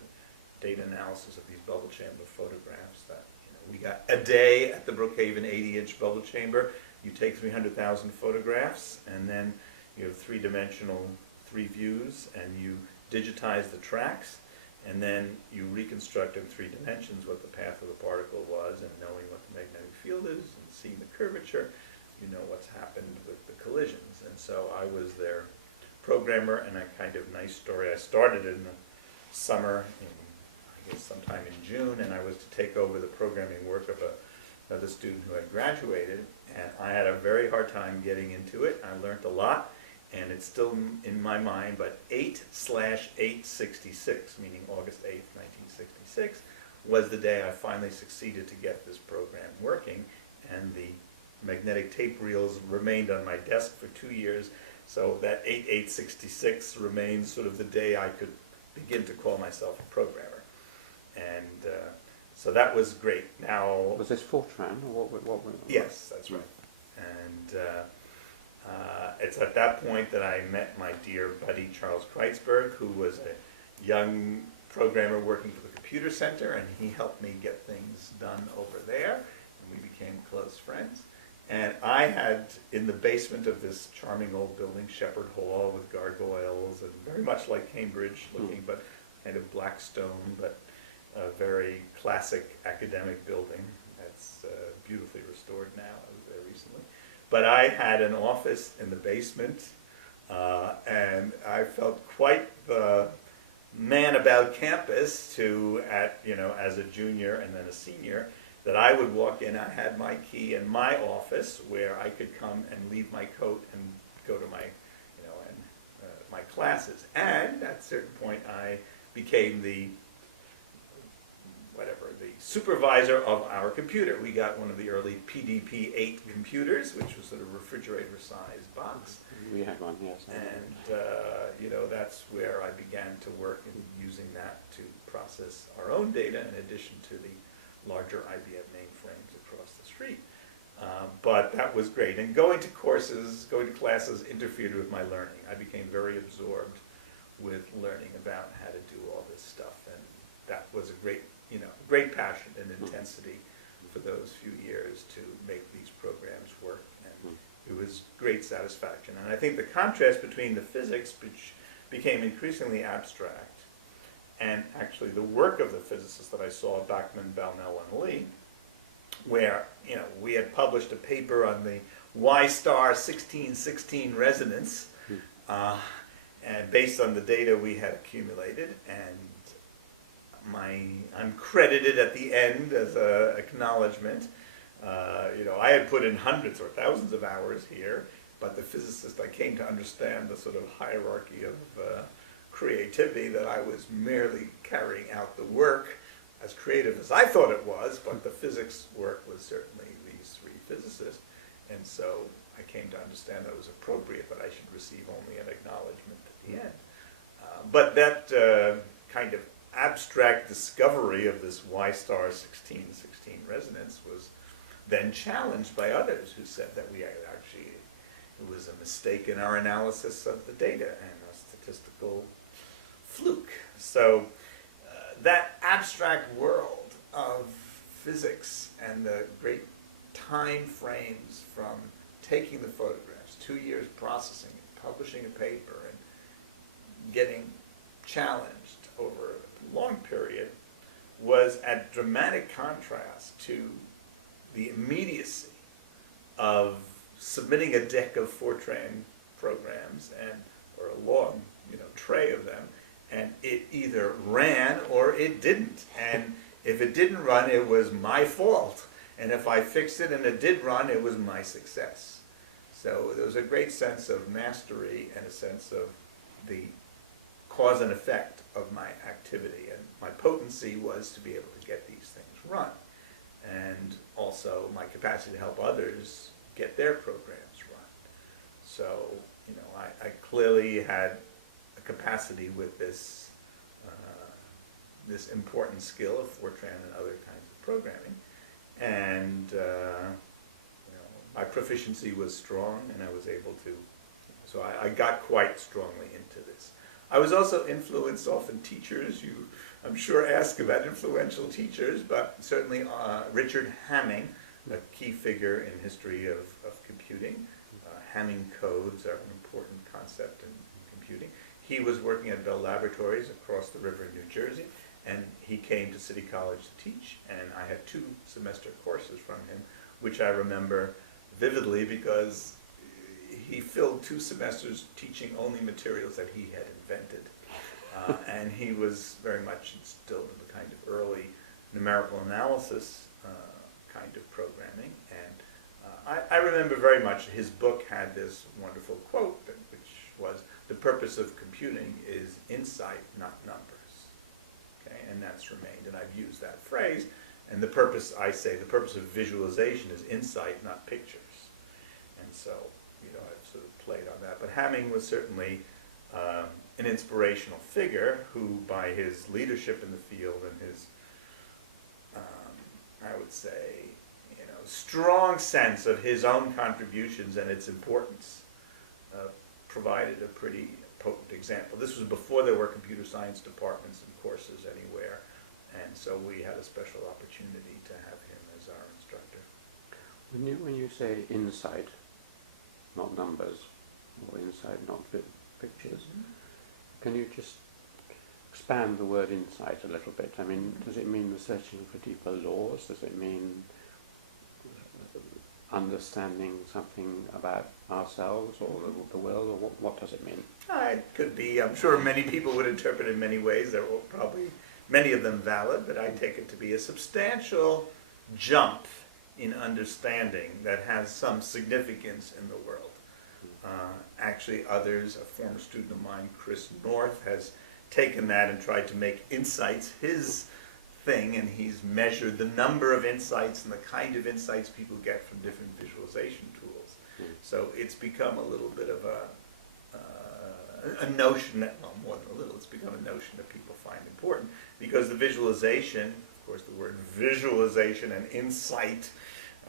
data analysis of these bubble chamber photographs that we got a day at the Brookhaven 80-inch bubble chamber. You take 300,000 photographs, and then you have 3-dimensional 3 views, and you digitize the tracks, and then you reconstruct in 3 dimensions what the path of the particle was, and knowing what the magnetic field is, and seeing the curvature, you know what's happened with the collisions. And so I was their programmer, and a kind of nice story. I started in the summer, I guess sometime in June, and I was to take over the programming work of another student who had graduated, and I had a very hard time getting into it. I learned a lot, and it's still in my mind, but 8/866, meaning August 8th, 1966, was the day I finally succeeded to get this program working, and the magnetic tape reels remained on my desk for 2 years, so that 8/866 remains sort of the day I could begin to call myself a programmer. And so that was great. Now, was this Fortran, or what? Yes, that's right. And it's at that point that I met my dear buddy Charles Kreitzberg, who was a young programmer working for the Computer Center, and he helped me get things done over there, and we became close friends. And I had, in the basement of this charming old building, Shepherd Hall, with gargoyles, and very much like Cambridge looking, but kind of black stone, but a very classic academic building that's beautifully restored now. I was there recently. But I had an office in the basement, and I felt quite the man about campus to, as a junior and then a senior, that I would walk in. I had my key in my office where I could come and leave my coat and go to my, my classes. And at a certain point, I became the supervisor of our computer. We got one of the early PDP-8 computers, which was sort of a refrigerator-sized box. We had one, yes. And, that's where I began to work in using that to process our own data in addition to the larger IBM mainframes across the street. But that was great. And going to classes interfered with my learning. I became very absorbed with learning about how to do all this stuff. And that was a great passion and intensity for those few years to make these programs work. And it was great satisfaction. And I think the contrast between the physics, which became increasingly abstract, and actually the work of the physicists that I saw, Bachman, Balmel, and Lee, where we had published a paper on the Y-star 1616 resonance, and based on the data we had accumulated, and I'm credited at the end as an acknowledgement. I had put in hundreds or thousands of hours here, but the physicist, I came to understand the sort of hierarchy of creativity, that I was merely carrying out the work as creative as I thought it was, but the physics work was certainly these 3 physicists, and so I came to understand that it was appropriate that I should receive only an acknowledgement at the end. But that kind of abstract discovery of this Y-star 1616 resonance was then challenged by others who said that it was a mistake in our analysis of the data and a statistical fluke. So that abstract world of physics and the great time frames from taking the photographs 2 years processing it, publishing a paper, and getting challenged over a long period was at dramatic contrast to the immediacy of submitting a deck of Fortran programs or a long tray of them, and it either ran or it didn't. And if it didn't run, it was my fault. And if I fixed it and it did run, it was my success. So there was a great sense of mastery and a sense of the cause and effect of my activity. And my potency was to be able to get these things run. And also my capacity to help others get their programs run. So, I clearly had a capacity with this important skill of Fortran and other kinds of programming. And my proficiency was strong, and I was able to, so I got quite strongly into this. I was also influenced, often teachers, you I'm sure ask about influential teachers, but certainly Richard Hamming, a key figure in history of computing. Hamming codes are an important concept in computing. He was working at Bell Laboratories across the river in New Jersey, and he came to City College to teach, and I had 2 semester courses from him, which I remember vividly because he filled 2 semesters teaching only materials that he had invented. And he was very much instilled in the kind of early numerical analysis kind of programming. And I remember very much his book had this wonderful quote, which was, "The purpose of computing is insight, not numbers." Okay, and that's remained, and I've used that phrase. And the purpose, I say, the purpose of visualization is insight, not pictures. And so, I've sort of played on that. But Hamming was certainly an inspirational figure who, by his leadership in the field and his, I would say, strong sense of his own contributions and its importance, provided a pretty potent example. This was before there were computer science departments and courses anywhere, and so we had a special opportunity to have him as our instructor. When you say insight, not numbers, or insight, not pictures, can you just expand the word insight a little bit? I mean, does it mean the searching for deeper laws? Does it mean understanding something about ourselves or the world, or what does it mean? It could be. I'm sure many people would interpret it in many ways. There will probably many of them valid, but I take it to be a substantial jump in understanding that has some significance in the world. Actually, others, a former student of mine, Chris North, has taken that and tried to make insights his thing, and he's measured the number of insights and the kind of insights people get from different visualization tools. So it's become a little bit of a notion that, well, more than a little, it's become a notion that people find important, because the visualization, of course the word visualization and insight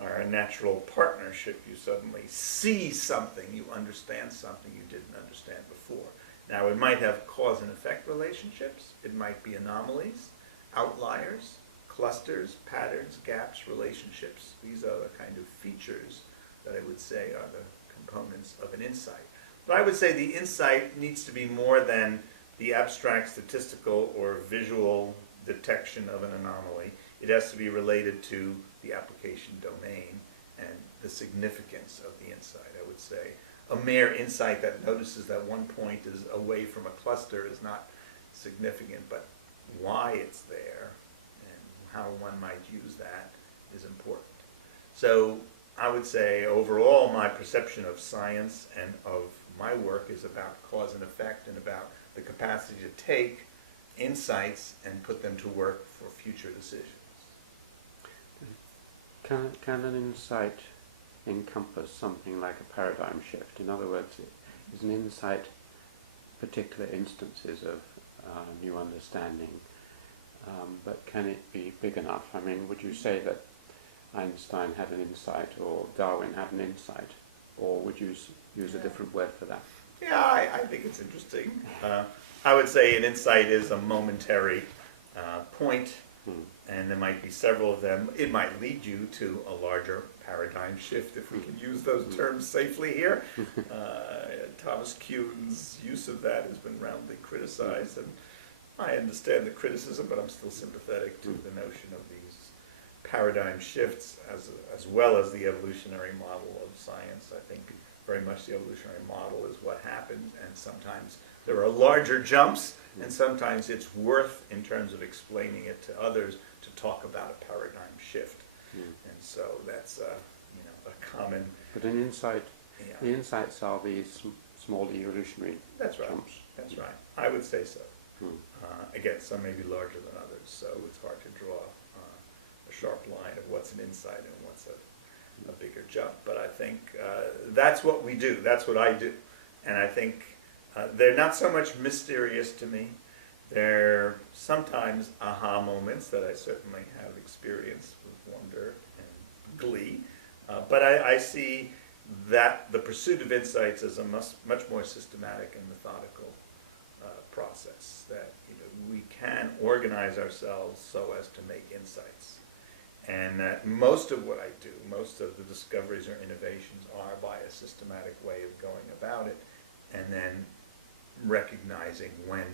are a natural partnership. You suddenly see something, you understand something you didn't understand before. Now it might have cause and effect relationships, it might be anomalies, outliers, clusters, patterns, gaps, relationships. These are the kind of features that I would say are the components of an insight. But I would say the insight needs to be more than the abstract statistical or visual detection of an anomaly. It has to be related to the application domain and the significance of the insight. I would say a mere insight that notices that one point is away from a cluster is not significant, but why it's there and how one might use that is important. So I would say overall my perception of science and of my work is about cause and effect and about the capacity to take insights and put them to work for future decisions. Can an insight encompass something like a paradigm shift? In other words, is an insight particular instances of new understanding, but can it be big enough? I mean, would you say that Einstein had an insight or Darwin had an insight, or would you use a different word for that? Yeah, I think it's interesting. I would say an insight is a momentary point and there might be several of them. It might lead you to a larger paradigm shift, if we can use those terms safely here. Thomas Kuhn's use of that has been roundly criticized, and I understand the criticism, but I'm still sympathetic to the notion of these paradigm shifts as well as the evolutionary model of science. I think very much the evolutionary model is what happened, and sometimes there are larger jumps, and sometimes it's worth, in terms of explaining it to others, to talk about a paradigm shift. And so that's a common. But an insight, Yeah. the insights are these small evolutionary That's right. jumps. That's right. I would say so. Again, some may be larger than others, so it's hard to draw a sharp line of what's an insight and what's a bigger jump. But I think that's what we do. That's what I do. And I think they're not so much mysterious to me. They're sometimes aha moments that I certainly have experienced with wonder and glee. But I see that the pursuit of insights is a much more systematic and methodical process, that we can organize ourselves so as to make insights. And that most of what I do, most of the discoveries or innovations are by a systematic way of going about it, and then recognizing when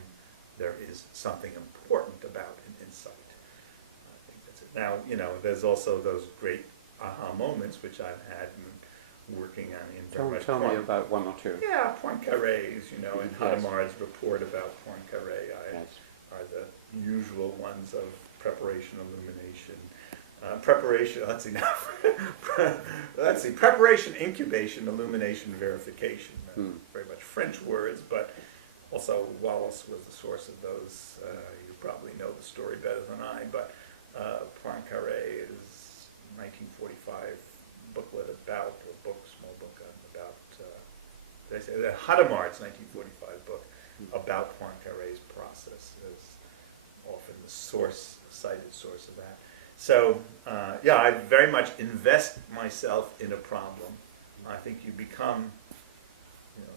there is something important about an insight. I think that's it. Now, there's also those great aha moments, which I've had working on in Tell me about one or two. Yeah, Poincaré's, and Yes. Hadamard's report about Poincaré Yes. are the usual ones of preparation, illumination. Preparation, preparation, incubation, illumination, verification. Very much French words, but also Wallace was the source of those. You probably know the story better than I, but Poincaré is 1945 booklet about, small book about, did I say that? Hadamard's 1945 book about Poincaré's process is often the cited source of that. So, I very much invest myself in a problem. I think you become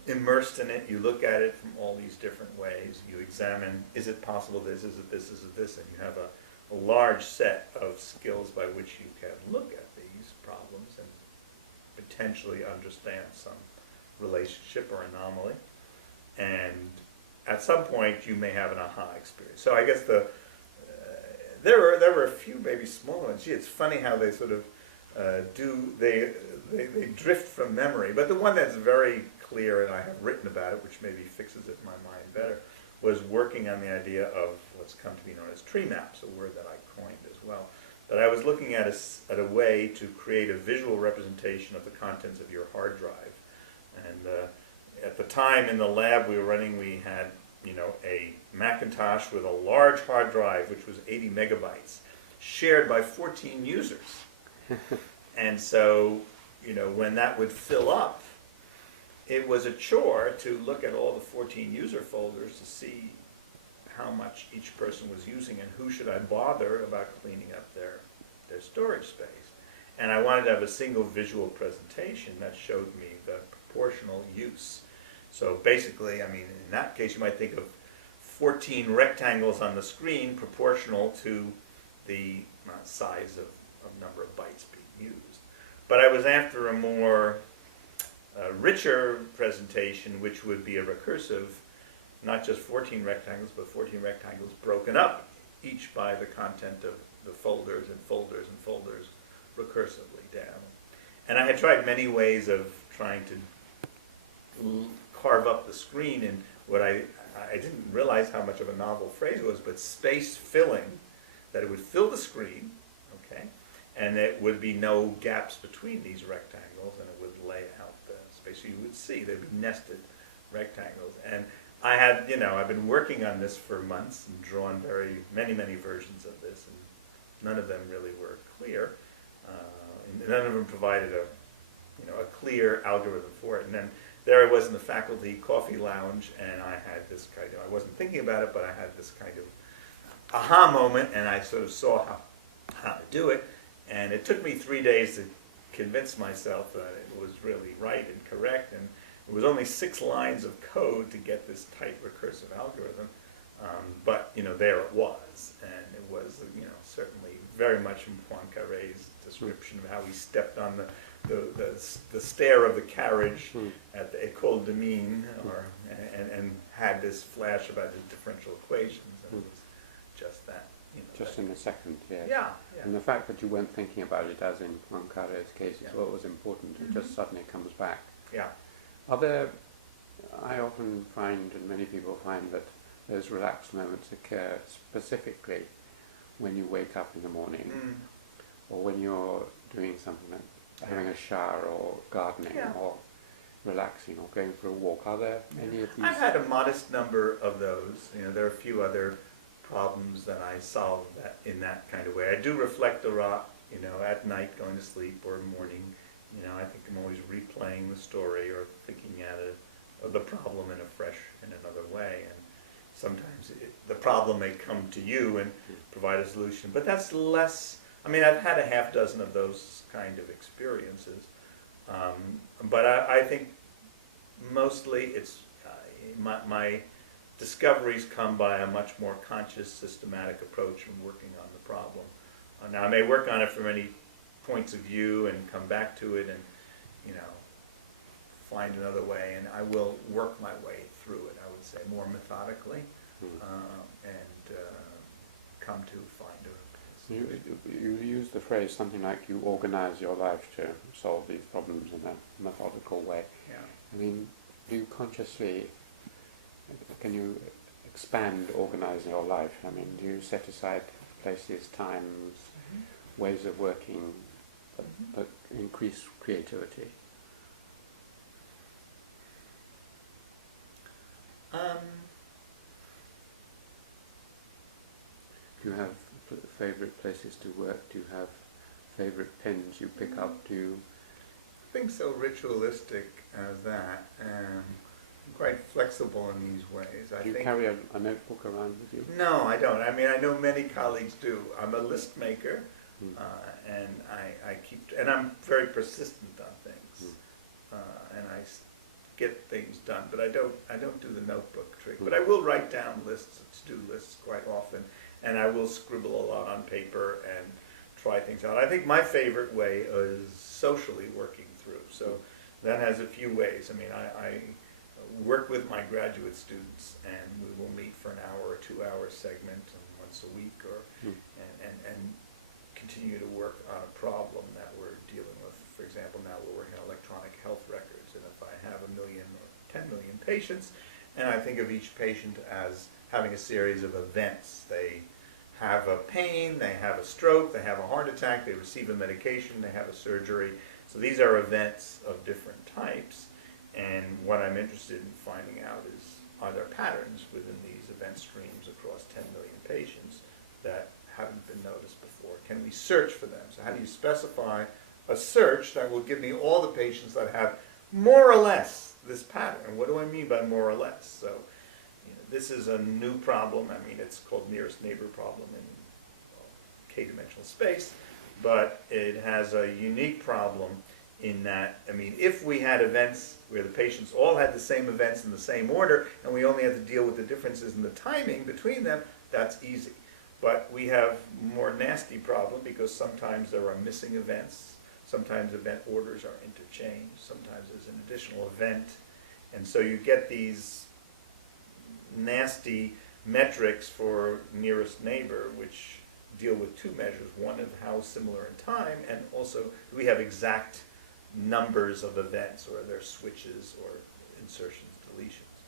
immersed in it. You look at it from all these different ways. You examine, is it possible this, is it this, is it this, and you have a large set of skills by which you can look at these problems and potentially understand some relationship or anomaly. And at some point you may have an aha experience. So I guess there were a few maybe small ones. Gee, it's funny how they sort of they drift from memory. But the one that's very clear, and I have written about it, which maybe fixes it in my mind better, was working on the idea of what's come to be known as tree maps, a word that I coined as well. But I was looking at a way to create a visual representation of the contents of your hard drive. And at the time in the lab we were running, we had a Macintosh with a large hard drive, which was 80 megabytes, shared by 14 users. And so, when that would fill up, it was a chore to look at all the 14 user folders to see how much each person was using and who should I bother about cleaning up their storage space. And I wanted to have a single visual presentation that showed me the proportional use. So basically, in that case, you might think of 14 rectangles on the screen proportional to the size of number of bytes being used. But I was after a more richer presentation, which would be a recursive, not just 14 rectangles, but 14 rectangles broken up, each by the content of the folders and folders and folders recursively down. And I had tried many ways of trying to carve up the screen, and what I didn't realize how much of a novel phrase it was, but space filling, that it would fill the screen, okay, and there would be no gaps between these rectangles, and it would lay out the space. So you would see there'd be nested rectangles. And I had, I've been working on this for months and drawn many versions of this, and none of them really were clear. None of them provided a clear algorithm for it. And then there I was in the faculty coffee lounge, and I had this kind of, I wasn't thinking about it, but I had this kind of aha moment, and I sort of saw how to do it. And it took me 3 days to convince myself that it was really right and correct, and it was only 6 lines of code to get this tight recursive algorithm. But, you know, there it was, and it was, you know, certainly very much from Poincaré's description of how he stepped on the stair of the carriage at the École de Mines, and had this flash about his differential equations, and it was just that. You know, Just in a second, yes. yeah, yeah. And the fact that you weren't thinking about it, as in Poincaré's case, is what was important. It just suddenly comes back. Yeah. I often find, and many people find, that those relaxed moments occur specifically when you wake up in the morning, or when you're doing something like having a shower, or gardening, or relaxing, or going for a walk. Are there any of these? I've had a modest number of those. You know, there are a few other problems that I solve in that kind of way. I do reflect a lot, you know, at night going to sleep or morning. You know, I think I'm always replaying the story or thinking at it, of the problem in another way. And sometimes the problem may come to you and provide a solution, but that's less. I mean, I've had a half dozen of those kind of experiences, but I think mostly it's my discoveries come by a much more conscious, systematic approach in working on the problem. Now, I may work on it from many points of view and come back to it and, you know, find another way, and I will work my way through it, I would say, more methodically, and come to find a solution. You use the phrase something like you organize your life to solve these problems in a methodical way. Yeah. I mean, do you consciously, can you expand organizing your life? I mean, do you set aside places, times, ways of working that increase creativity? Do you have favorite places to work? Do you have favorite pens you pick up? Do you Nothing so ritualistic as that. I'm quite flexible in these ways. I do you think carry a notebook around with you? No, I don't. I mean, I know many colleagues do. I'm a list maker, and I keep, and I'm very persistent on things, and I get things done. But I don't do the notebook trick. But I will write down lists, to-do lists, quite often, and I will scribble a lot on paper and try things out. I think my favorite way is socially working through. So that has a few ways. I mean, I work with my graduate students, and we will meet for an hour or 2 hour segment once a week, or and continue to work on a problem that we're dealing with. For example, now we're working on electronic health records, and if I have 1 million or 10 million patients, and I think of each patient as having a series of events. They have a pain, they have a stroke, they have a heart attack, they receive a medication, they have a surgery. So these are events of different types. And what I'm interested in finding out is, are there patterns within these event streams across 10 million patients that haven't been noticed before? Can we search for them? So how do you specify a search that will give me all the patients that have more or less this pattern? And what do I mean by more or less? So, you know, this is a new problem. I mean, it's called nearest neighbor problem in k-dimensional space, but it has a unique problem in that, I mean, if we had events where the patients all had the same events in the same order, and we only had to deal with the differences in the timing between them, that's easy. But we have a more nasty problem, because sometimes there are missing events, sometimes event orders are interchanged, sometimes there's an additional event, and so you get these nasty metrics for nearest neighbor, which deal with two measures. One of how similar in time, and also we have exact numbers of events, or their switches or insertions, deletions.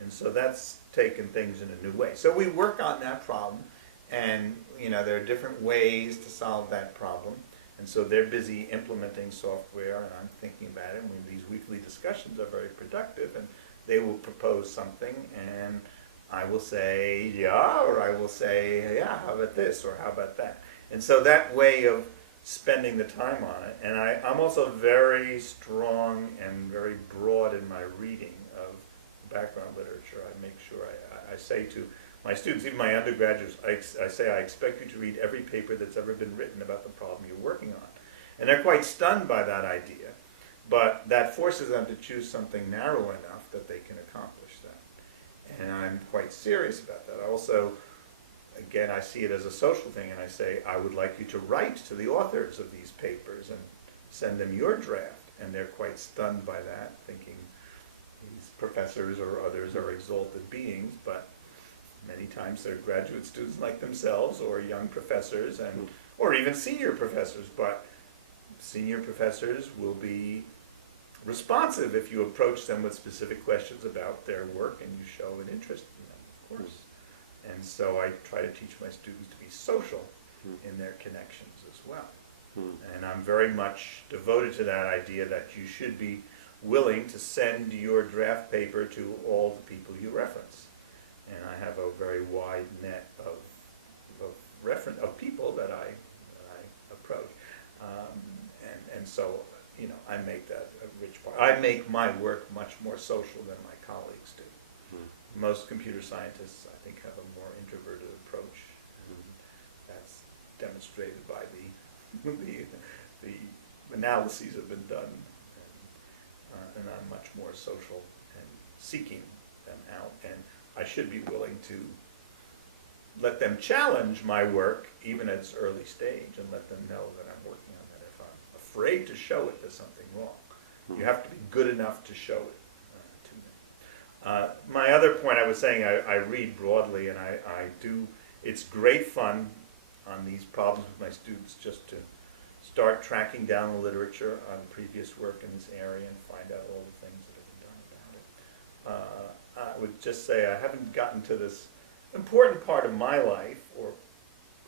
And so that's taken things in a new way. So we work on that problem, and you know, there are different ways to solve that problem. And so they're busy implementing software, and I'm thinking about it, and these weekly discussions are very productive, and they will propose something, and I will say, yeah, or I will say, yeah, how about this, or how about that? And so that way of spending the time on it, and I'm also very strong and very broad in my reading of background literature. I make sure I say to my students, even my undergraduates, I say I expect you to read every paper that's ever been written about the problem you're working on. And they're quite stunned by that idea, but that forces them to choose something narrow enough that they can accomplish that. and I'm quite serious about that. I also, again, I see it as a social thing, and I say, I would like you to write to the authors of these papers and send them your draft. And they're quite stunned by that, thinking these professors or others are exalted beings, but many times they're graduate students like themselves, or young professors, and or even senior professors. But senior professors will be responsive if you approach them with specific questions about their work and you show an interest in them, of course. And so I try to teach my students to be social in their connections as well. And I'm very much devoted to that idea that you should be willing to send your draft paper to all the people you reference. And I have a very wide net of people that I approach. And so, you know, I make that a rich part. I make my work much more social than my colleagues do. Most computer scientists, I think, have a more introverted approach. That's demonstrated by the analyses have been done, and I'm much more social and seeking them out. And I should be willing to let them challenge my work, even at its early stage, and let them know that I'm working on it. If I'm afraid to show it, there's something wrong. You have to be good enough to show it to them. My other point, I was saying, I read broadly, and I do. It's great fun on these problems with my students just to start tracking down the literature on previous work in this area and find out all the things that have been done about it. I would just say I haven't gotten to this important part of my life, or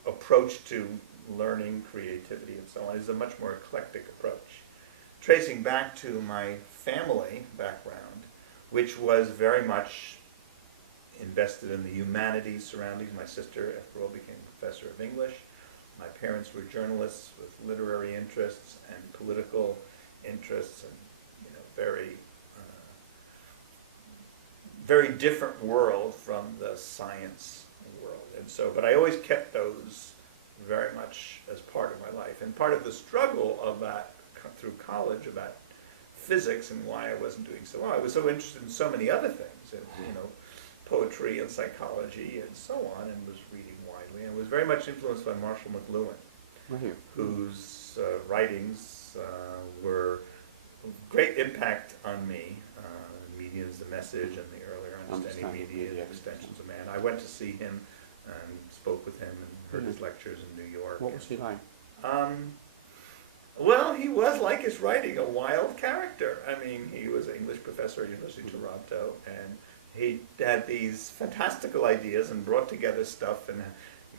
approach to learning, creativity, and so on. Is a much more eclectic approach. Tracing back to my family background, which was very much invested in the humanities surroundings. My sister, after all, became a professor of English. My parents were journalists with literary interests and political interests, and you know, very different world from the science world. And so, but I always kept those very much as part of my life. And part of the struggle of that through college about physics and why I wasn't doing so well, I was so interested in so many other things, and, you know, poetry and psychology and so on, and was reading widely, and was very much influenced by Marshall McLuhan, whose writings were of great impact on me. Media is the Message, and the earlier Understanding Media, the Extensions of Man. I went to see him and spoke with him and heard his lectures in New York. What was he like? Well, he was, like his writing, a wild character. I mean, he was an English professor at University of Toronto, and he had these fantastical ideas and brought together stuff and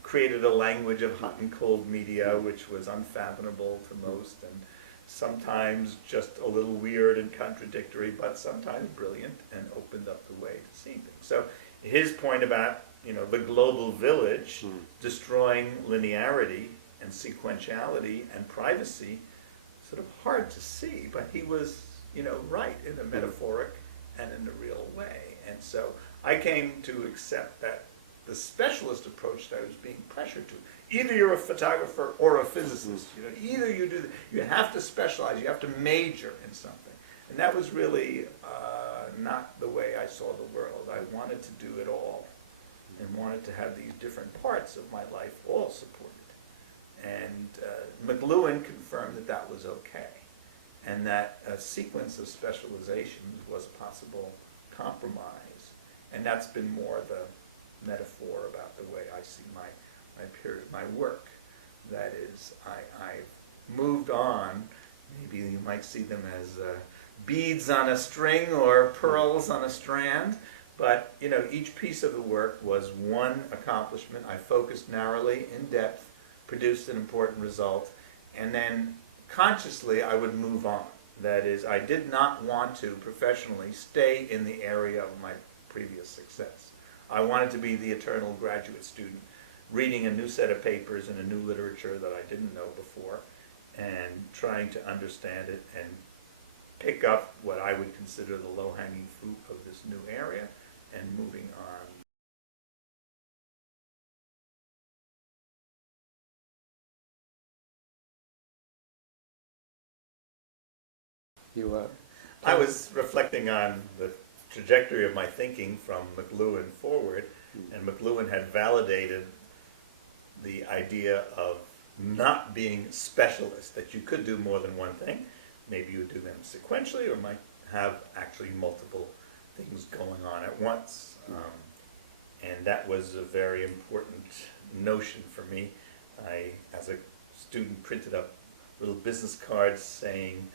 created a language of hot and cold media which was unfathomable to most, and sometimes just a little weird and contradictory, but sometimes brilliant, and opened up the way to see things. So his point about, you know, the global village destroying linearity and sequentiality and privacy, sort of hard to see, but he was, you know, right in a metaphoric and in a real way. And so I came to accept that the specialist approach that I was being pressured to, either you're a photographer or a physicist, you know, either you do, you have to specialize, you have to major in something. And that was really not the way I saw the world. I wanted to do it all, and wanted to have these different parts of my life all supported. And McLuhan confirmed that that was okay, and that a sequence of specializations was a possible compromise. And that's been more the metaphor about the way I see my period, my work. That is, I've moved on. Maybe you might see them as beads on a string or pearls on a strand. But, you know, each piece of the work was one accomplishment. I focused narrowly, in depth, produced an important result, and then consciously I would move on. That is, I did not want to professionally stay in the area of my previous success. I wanted to be the eternal graduate student, reading a new set of papers and a new literature that I didn't know before, and trying to understand it and pick up what I would consider the low-hanging fruit of this new area, and moving on. You were. I was reflecting on the trajectory of my thinking from McLuhan forward, and McLuhan had validated the idea of not being specialist, that you could do more than one thing. Maybe you would do them sequentially, or might have actually multiple things going on at once. And that was a very important notion for me. I, as a student, printed up little business cards saying,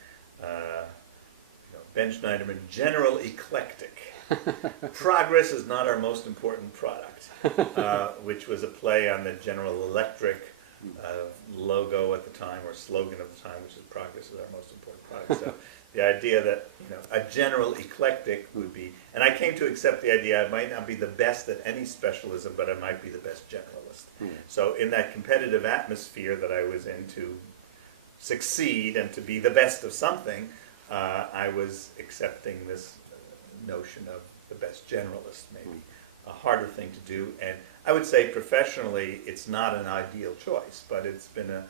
Ben Shneiderman, general eclectic. Progress is not our most important product, which was a play on the General Electric logo at the time, or slogan of the time, which is progress is our most important product. So the idea that a general eclectic would be, and I came to accept the idea I might not be the best at any specialism, but I might be the best generalist. So in that competitive atmosphere that I was in, to succeed and to be the best of something, I was accepting this notion of the best generalist, maybe a harder thing to do. And I would say professionally, it's not an ideal choice, but it's been a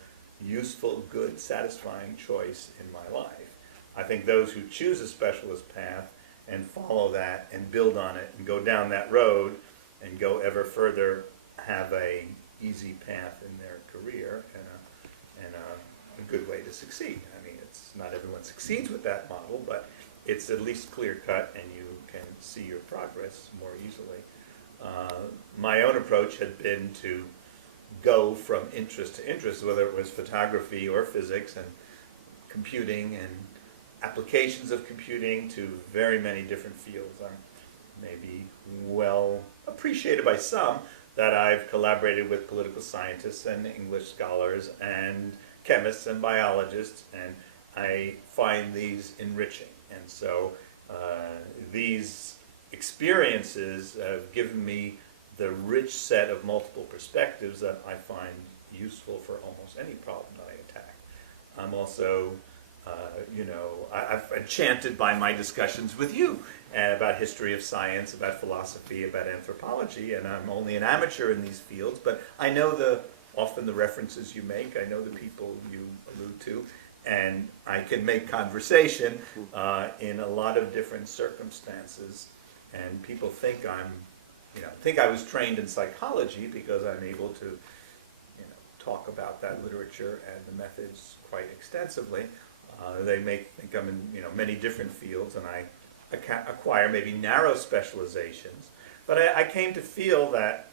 useful, good, satisfying choice in my life. I think those who choose a specialist path and follow that and build on it and go down that road and go ever further have a easy path in their career and a good way to succeed. I mean, it's not everyone succeeds with that model, but it's at least clear-cut and you can see your progress more easily. My own approach had been to go from interest to interest, whether it was photography or physics and computing and applications of computing to very many different fields. Maybe well appreciated by some that I've collaborated with political scientists and English scholars and chemists and biologists, and I find these enriching. And so these experiences have given me the rich set of multiple perspectives that I find useful for almost any problem that I attack. I'm also, I'm enchanted by my discussions with you about history of science, about philosophy, about anthropology, and I'm only an amateur in these fields, but I know often the references you make, I know the people you allude to, and I can make conversation in a lot of different circumstances. And people think I was trained in psychology because I'm able to, talk about that literature and the methods quite extensively. They may think I'm in, many different fields, and I acquire maybe narrow specializations. But I came to feel that,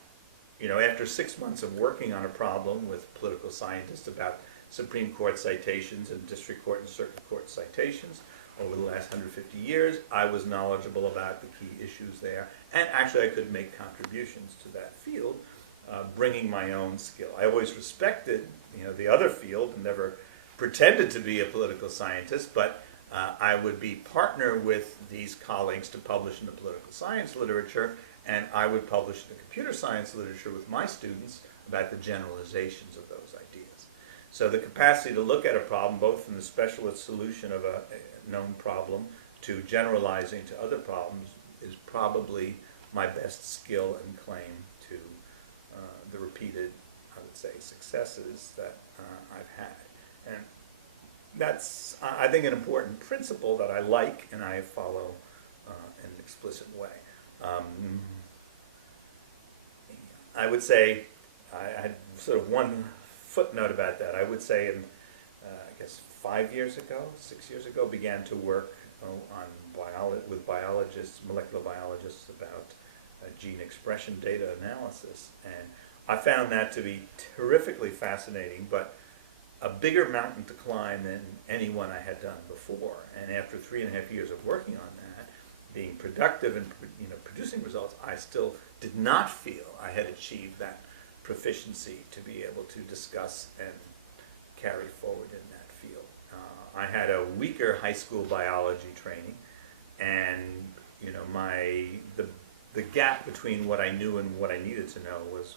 after 6 months of working on a problem with political scientists about Supreme Court citations and district court and circuit court citations over the last 150 years, I was knowledgeable about the key issues there, and actually I could make contributions to that field, bringing my own skill. I always respected, the other field and never pretended to be a political scientist, but I would be partner with these colleagues to publish in the political science literature, and I would publish the computer science literature with my students about the generalizations of those ideas. So the capacity to look at a problem, both from the specialist solution of a known problem to generalizing to other problems, is probably my best skill and claim to the repeated, I would say, successes that I've had. And that's, I think, an important principle that I like and I follow in an explicit way. I would say, I had sort of one footnote about that. I would say in, I guess, 6 years ago, began to work with biologists, molecular biologists, about gene expression data analysis. And I found that to be terrifically fascinating, but a bigger mountain to climb than any one I had done before. And after 3.5 years of working on that, being productive and producing results, I still did not feel I had achieved that proficiency to be able to discuss and carry forward in that field. I had a weaker high school biology training, and the gap between what I knew and what I needed to know was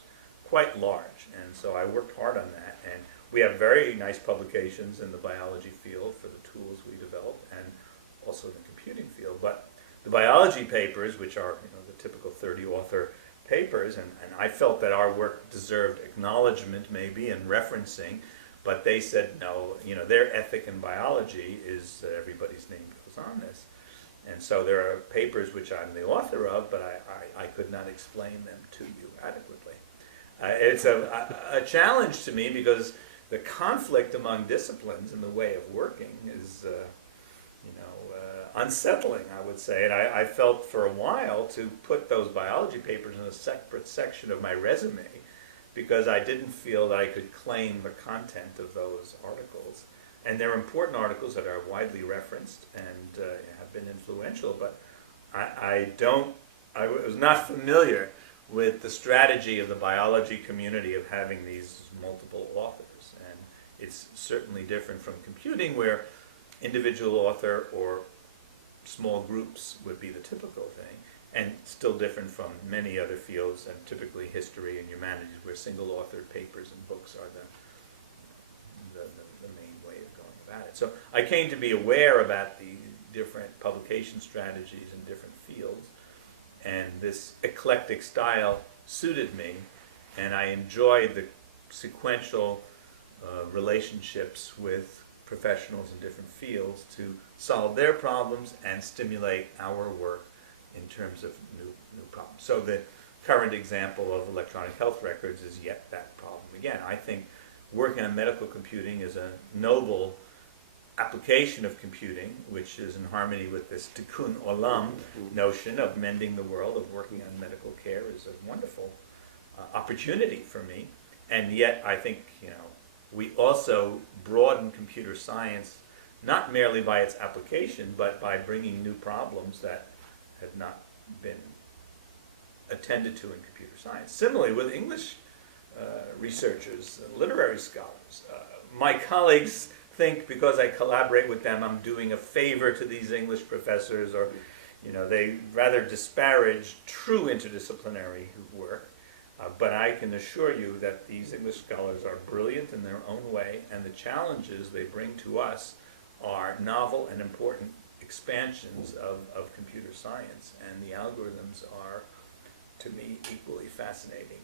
quite large, and so I worked hard on that. And we have very nice publications in the biology field for the tools we developed, and also in the computing field. But the biology papers, which are the typical 30-author papers, and I felt that our work deserved acknowledgement maybe and referencing, but they said no, their ethic in biology is that everybody's name goes on this. And so there are papers which I'm the author of, but I could not explain them to you adequately. It's a challenge to me because the conflict among disciplines in the way of working is, unsettling, I would say. And I felt for a while to put those biology papers in a separate section of my resume because I didn't feel that I could claim the content of those articles. And they're important articles that are widely referenced and have been influential, but I was not familiar with the strategy of the biology community of having these multiple authors. And it's certainly different from computing, where individual author or small groups would be the typical thing, and still different from many other fields, and typically history and humanities, where single authored papers and books are the main way of going about it. So I came to be aware about the different publication strategies in different fields, and this eclectic style suited me, and I enjoyed the sequential relationships with professionals in different fields to solve their problems and stimulate our work in terms of new problems. So the current example of electronic health records is yet that problem again. I think working on medical computing is a noble application of computing, which is in harmony with this tikkun olam notion of mending the world, of working on medical care, is a wonderful opportunity for me. And yet I think, we also broaden computer science not merely by its application, but by bringing new problems that had not been attended to in computer science. Similarly with English researchers, literary scholars. My colleagues think because I collaborate with them, I'm doing a favor to these English professors, or they rather disparage true interdisciplinary work. But I can assure you that these English scholars are brilliant in their own way, and the challenges they bring to us are novel and important expansions of computer science, and the algorithms are, to me, equally fascinating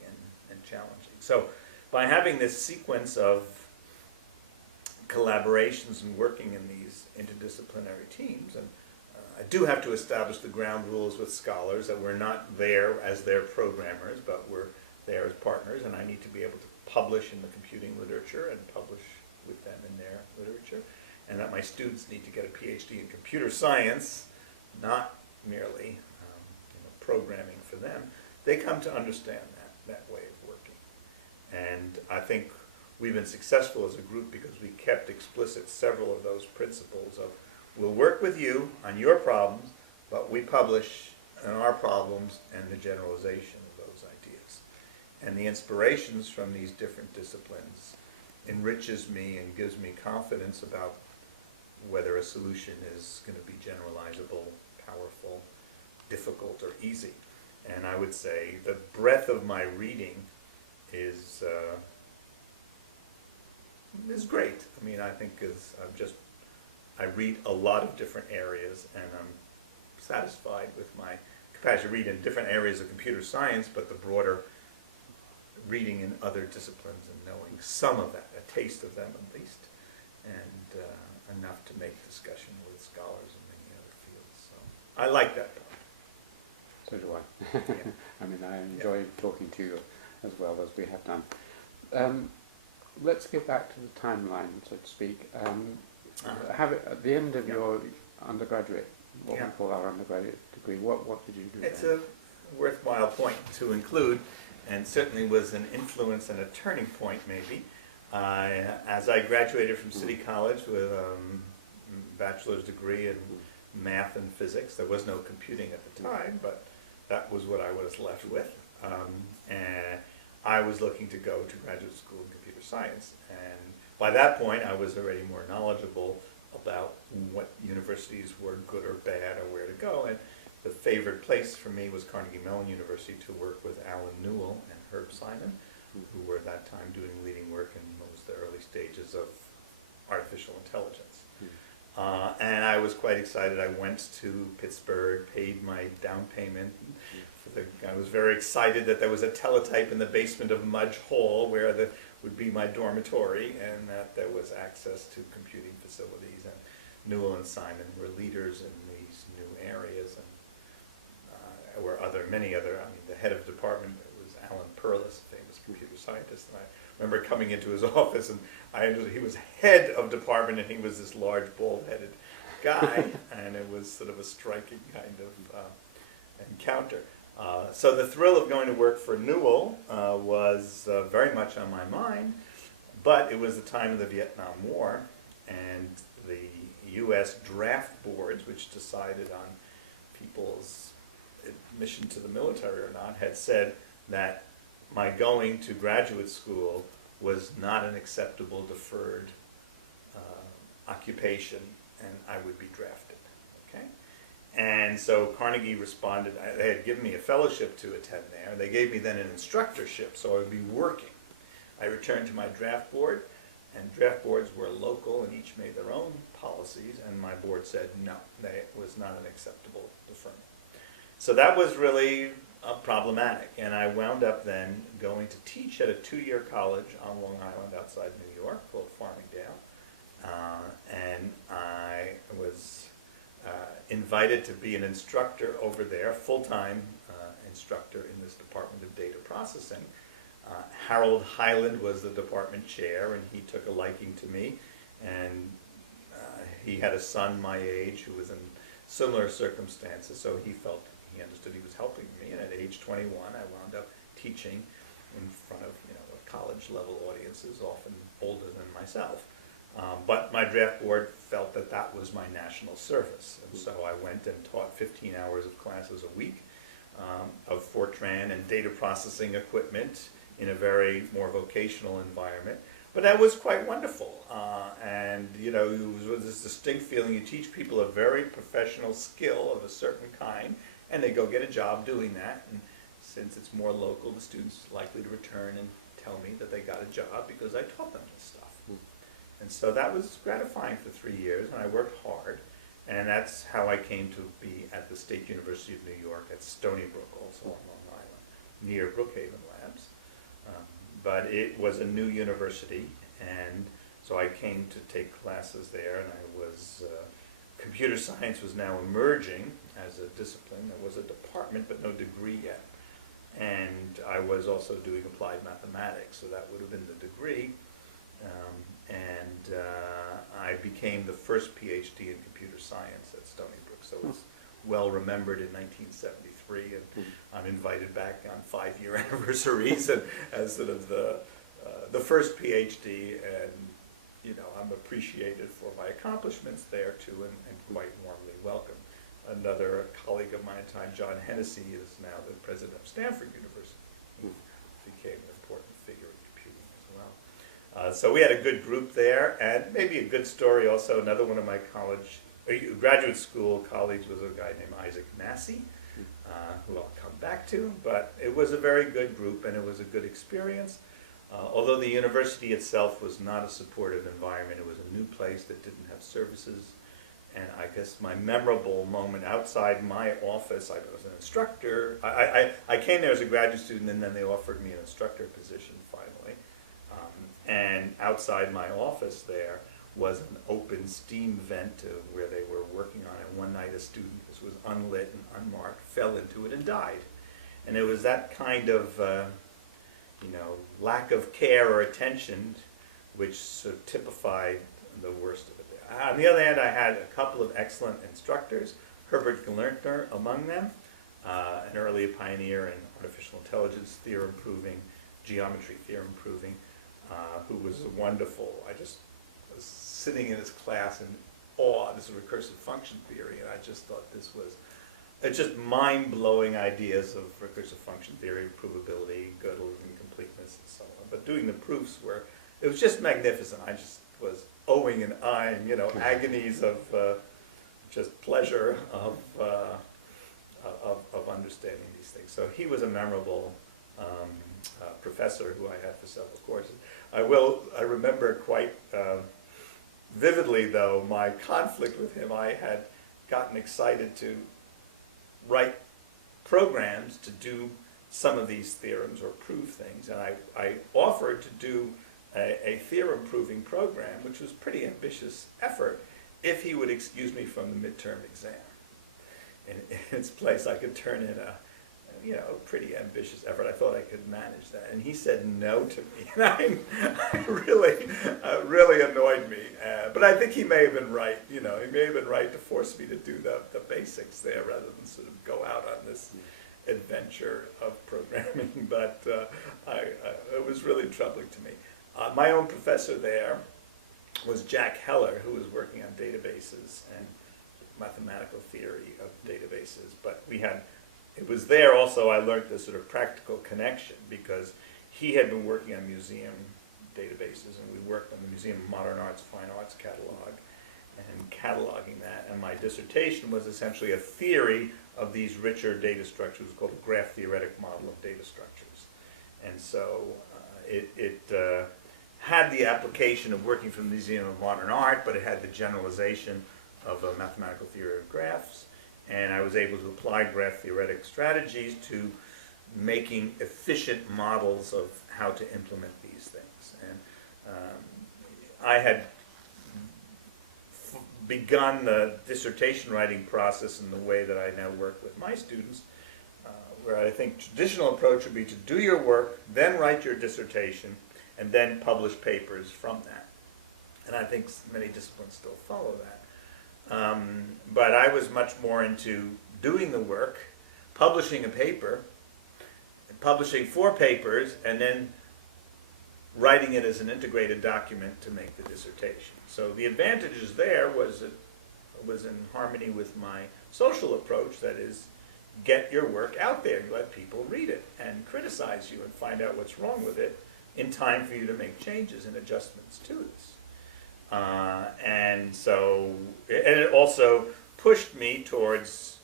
and challenging. So by having this sequence of collaborations and working in these interdisciplinary teams, and I do have to establish the ground rules with scholars that we're not there as their programmers, but we're there as partners, and I need to be able to publish in the computing literature and publish with them in their literature, and that my students need to get a PhD in computer science, not merely programming for them. They come to understand that way of working. And I think we've been successful as a group because we kept explicit several of those principles of, we'll work with you on your problems, but we publish on our problems and the generalization of those ideas. And the inspirations from these different disciplines enriches me and gives me confidence about whether a solution is going to be generalizable, powerful, difficult, or easy. And I would say the breadth of my reading is great. I mean, I think I read a lot of different areas, and I'm satisfied with my capacity to read in different areas of computer science, but the broader reading in other disciplines and knowing some of that, a taste of them at least, and enough to make discussion with scholars in many other fields. So I like that part. So do I. Yeah. I mean, I enjoy talking to you as well as we have done. Let's get back to the timeline, so to speak. Have it at the end of your undergraduate, what we call our undergraduate degree, what did you do? It's there? a worthwhile point to include, and certainly was an influence and a turning point maybe. As I graduated from City College with a bachelor's degree in math and physics, there was no computing at the time, but that was what I was left with. And I was looking to go to graduate school in computer science, and by that point I was already more knowledgeable about what universities were good or bad or where to go, and the favorite place for me was Carnegie Mellon University to work with Alan Newell and Herb Simon, who were at that time doing leading work in most of the early stages of artificial intelligence. And I was quite excited. I went to Pittsburgh, paid my down payment. I was very excited that there was a teletype in the basement of Mudge Hall where would be my dormitory, and that there was access to computing facilities. And Newell and Simon were leaders in these new areas, and were many other, I mean, the head of department was Alan Perlis, a famous computer scientist, and I remember coming into his office, and I understood he was head of department, and he was this large, bald-headed guy, and it was sort of a striking kind of encounter. So the thrill of going to work for Newell was very much on my mind, but it was the time of the Vietnam War, and the U.S. draft boards, which decided on people's admission to the military or not, had said that my going to graduate school was not an acceptable deferred occupation, and I would be drafted. Okay? And so Carnegie responded. They had given me a fellowship to attend there. They gave me then an instructorship, so I would be working. I returned to my draft board, and draft boards were local, and each made their own policies, and my board said no, it was not an acceptable deferment. So that was really problematic, and I wound up then going to teach at a 2-year college on Long Island outside New York called Farmingdale, and I was invited to be an instructor over there, full-time instructor in this Department of Data Processing. Harold Highland was the department chair, and he took a liking to me, and he had a son my age who was in similar circumstances, so he felt he understood he was helping me, and at age 21 I wound up teaching in front of college-level audiences, often older than myself. But my draft board felt that that was my national service, and so I went and taught 15 hours of classes a week of Fortran and data processing equipment in a very more vocational environment. But that was quite wonderful, and it was this distinct feeling. You teach people a very professional skill of a certain kind, and they go get a job doing that. And since it's more local, the students are likely to return and tell me that they got a job because I taught them this stuff. And so that was gratifying for 3 years, and I worked hard, and that's how I came to be at the State University of New York at Stony Brook, also on Long Island, near Brookhaven Labs. But it was a new university, and so I came to take classes there, and I was, computer science was now emerging as a discipline. There was a department, but no degree yet. And I was also doing applied mathematics, so that would have been the degree. I became the first PhD in computer science at Stony Brook, so it's well remembered in 1973, and I'm invited back on 5-year anniversaries and as sort of the first PhD, and I'm appreciated for my accomplishments there too, and quite warmly welcome. Another colleague of mine at the time, John Hennessy, is now the president of Stanford University. He became an important figure in computing as well. So we had a good group there, and maybe a good story also. Another one of my graduate school colleagues was a guy named Isaac Massey, who I'll come back to, but it was a very good group, and it was a good experience. Although the university itself was not a supportive environment, it was a new place that didn't have services. And I guess my memorable moment outside my office, I was an instructor. I came there as a graduate student, and then they offered me an instructor position finally. And outside my office there was an open steam vent where they were working on it. One night a student, this was unlit and unmarked, fell into it and died. And it was that kind of lack of care or attention which sort of typified the worst of it. On the other hand, I had a couple of excellent instructors, Herbert Gelerntner among them, an early pioneer in artificial intelligence, theorem proving, geometry theorem proving, who was wonderful. I just was sitting in his class in awe. This is recursive function theory, and I just thought this was just mind-blowing ideas of recursive function theory, provability, Gödel incompleteness, and so on. But doing the proofs it was just magnificent. I just was owing and eyeing, agonies of just pleasure of understanding these things. So he was a memorable professor who I had for several courses. I remember quite vividly, though, my conflict with him. I had gotten excited to write programs to do some of these theorems or prove things, and I offered to do a theorem proving program, which was a pretty ambitious effort, if he would excuse me from the midterm exam. And in its place, I could turn in a pretty ambitious effort. I thought I could manage that. And he said no to me. And I really annoyed me. But I think he may have been right. He may have been right to force me to do the basics there rather than sort of go out on this adventure of programming. But it was really troubling to me. My own professor there was Jack Heller, who was working on databases and mathematical theory of databases. But it was there also I learned this sort of practical connection, because he had been working on museum databases, and we worked on the Museum of Modern Art's Fine Arts catalog and cataloging that. And my dissertation was essentially a theory of these richer data structures called a graph theoretic model of data structures. And so it had the application of working from the Museum of Modern Art, but it had the generalization of a mathematical theory of graphs. And I was able to apply graph theoretic strategies to making efficient models of how to implement these things. And I had begun the dissertation writing process in the way that I now work with my students, where I think traditional approach would be to do your work, then write your dissertation, and then publish papers from that. And I think many disciplines still follow that. But I was much more into doing the work, publishing a paper, publishing 4 papers, and then writing it as an integrated document to make the dissertation. So the advantages there was in harmony with my social approach, that is, get your work out there, let people read it and criticize you and find out what's wrong with it in time for you to make changes and adjustments to this. And it also pushed me towards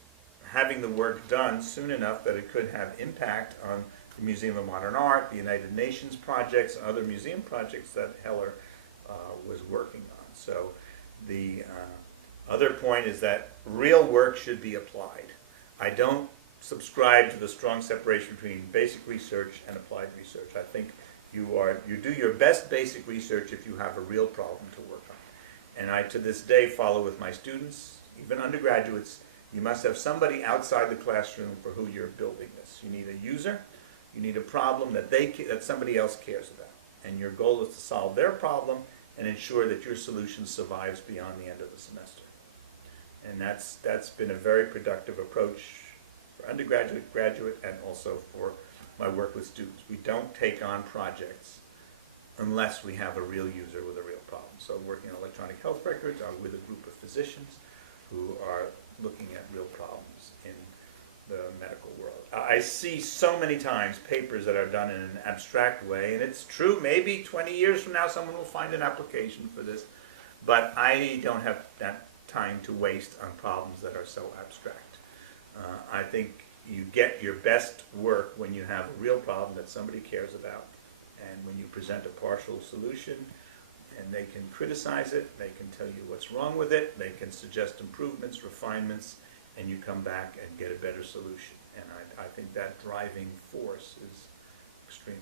having the work done soon enough that it could have impact on the Museum of Modern Art, the United Nations projects, and other museum projects that Heller was working on. So the other point is that real work should be applied. I don't subscribe to the strong separation between basic research and applied research. I think you do your best basic research if you have a real problem to work on. And I, to this day, follow with my students, even undergraduates, you must have somebody outside the classroom for who you're building this. You need a user, you need a problem that somebody else cares about. And your goal is to solve their problem and ensure that your solution survives beyond the end of the semester. And that's been a very productive approach for undergraduate, graduate, and also for my work with students. We don't take on projects unless we have a real user with a real problem. So working on electronic health records, I'm with a group of physicians who are looking at real problems in the medical world. I see so many times papers that are done in an abstract way, and it's true, maybe 20 years from now someone will find an application for this, but I don't have that time to waste on problems that are so abstract. I think you get your best work when you have a real problem that somebody cares about, and when you present a partial solution and they can criticize it, they can tell you what's wrong with it, they can suggest improvements, refinements, and you come back and get a better solution. And I think that driving force is extremely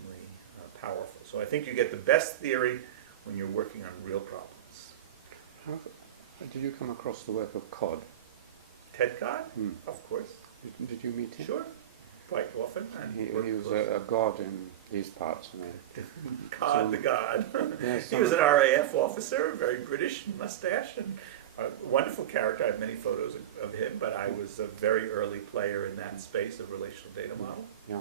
powerful. So I think you get the best theory when you're working on real problems. How did you come across the work of Cod? Ted Codd? Of course. Did you meet him? Sure. Quite often. He was a god in these parts. Codd the god. Yes, He was an RAF officer, very British mustache, and a wonderful character. I have many photos of him, but I was a very early player in that space of relational data model. Yeah.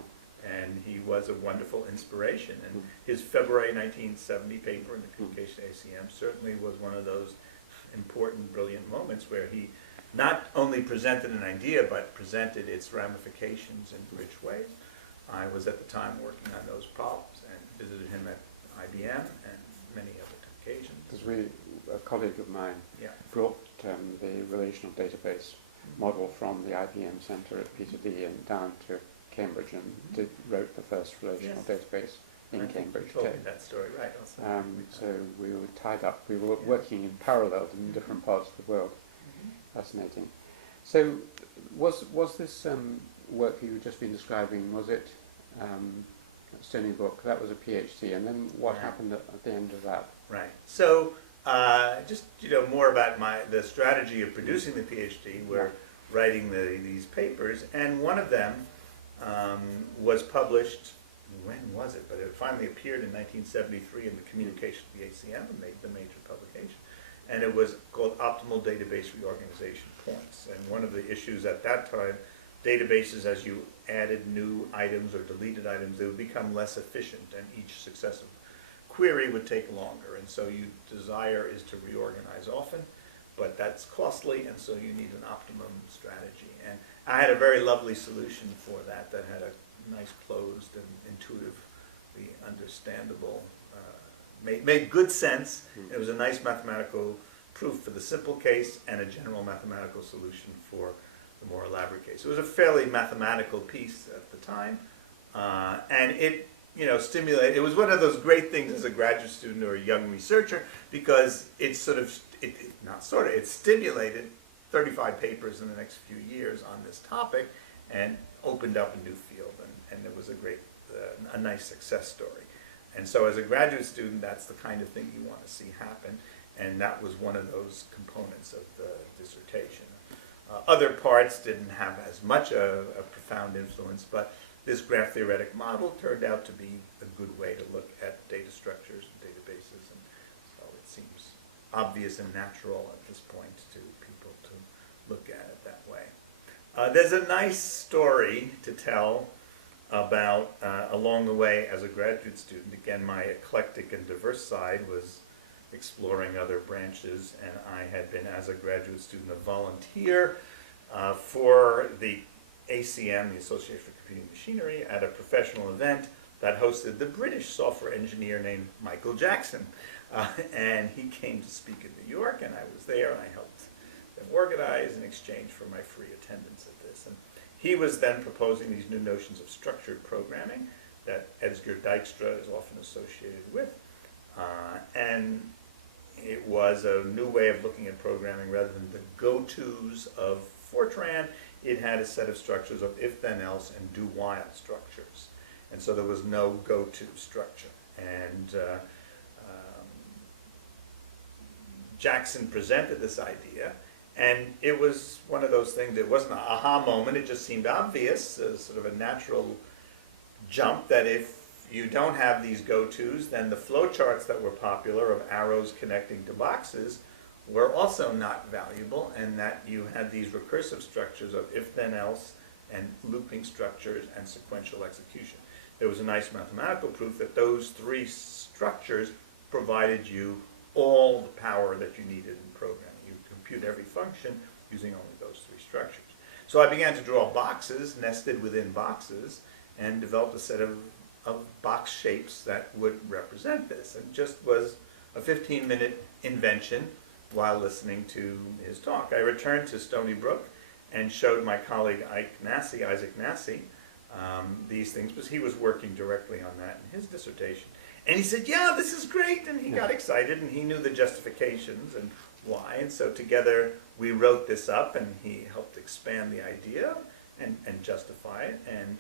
And he was a wonderful inspiration. And his February 1970 paper in the Communication ACM certainly was one of those important, brilliant moments where he not only presented an idea, but presented its ramifications in rich ways. I was at the time working on those problems and visited him at IBM and many other occasions. Because a colleague of mine brought the relational database model from the IBM Center at Peter D and down to Cambridge and wrote the first relational database in Cambridge. You told me that story, right? So we were tied up. We were working in parallel in different parts of the world. Fascinating. So was this work that you've just been describing, was it Stony Brook? That was a PhD, and then what happened at the end of that? Right. So Just more about the strategy of producing the PhD. We're writing these papers, and one of them was published. When was it? But it finally appeared in 1973 in the Communication of the ACM, and made the major publication. And it was called Optimal Database Reorganization Points. And one of the issues at that time, databases, as you added new items or deleted items, they would become less efficient, and each successive query would take longer. And so you desire is to reorganize often, but that's costly, and so you need an optimum strategy. And I had a very lovely solution for that had a nice closed and intuitively understandable, made good sense. It was a nice mathematical proof for the simple case and a general mathematical solution for the more elaborate case. It was a fairly mathematical piece at the time, and it stimulated. It was one of those great things as a graduate student or a young researcher, because it stimulated 35 papers in the next few years on this topic, and opened up a new field, and it was a nice success story. And so as a graduate student, that's the kind of thing you want to see happen, and that was one of those components of the dissertation. Other parts didn't have as much a profound influence, but this graph theoretic model turned out to be a good way to look at data structures and databases, and so it seems obvious and natural at this point to people to look at it that way. There's a nice story to tell about along the way as a graduate student. Again, my eclectic and diverse side was exploring other branches, and I had been, as a graduate student, a volunteer for the ACM, the Association for Computing Machinery, at a professional event that hosted the British software engineer named Michael Jackson. And he came to speak in New York, and I was there, and I helped them organize in exchange for my free attendance at this. And he was then proposing these new notions of structured programming that Edsger Dijkstra is often associated with. And it was a new way of looking at programming. Rather than the go-tos of Fortran, it had a set of structures of if-then-else and do-while structures. And so there was no go-to structure. And Jackson presented this idea, and it was one of those things that wasn't an aha moment. It just seemed obvious, sort of a natural jump, that if you don't have these go-tos, then the flowcharts that were popular of arrows connecting to boxes were also not valuable, and that you had these recursive structures of if-then-else and looping structures and sequential execution. There was a nice mathematical proof that those three structures provided you all the power that you needed in programming. You compute every function using only those three structures. So I began to draw boxes nested within boxes, and developed a set of box shapes that would represent this. And just was a 15-minute invention while listening to his talk. I returned to Stony Brook and showed my colleague Isaac Nassy, these things, because he was working directly on that in his dissertation. And he said, yeah, this is great, and he got excited, and he knew the justifications and why, and so together we wrote this up, and he helped expand the idea and justify it, and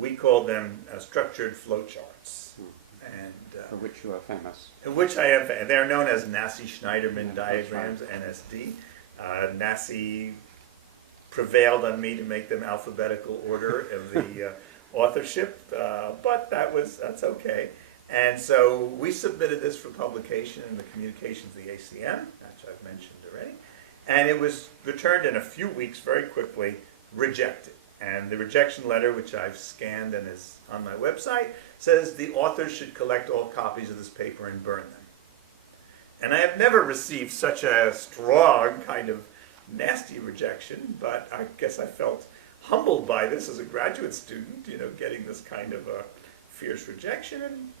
we called them structured flowcharts. And for which you are famous. Which I am famous. They're known as Nassy-Shneiderman diagrams, NSD. Nassy prevailed on me to make them alphabetical order of the authorship, but that's okay. And so we submitted this for publication in the Communications of the ACM, which I've mentioned already, and it was returned in a few weeks, very quickly, rejected. And the rejection letter, which I've scanned and is on my website, says the authors should collect all copies of this paper and burn them. And I have never received such a strong kind of nasty rejection, but I guess I felt humbled by this as a graduate student, getting this kind of a fierce rejection.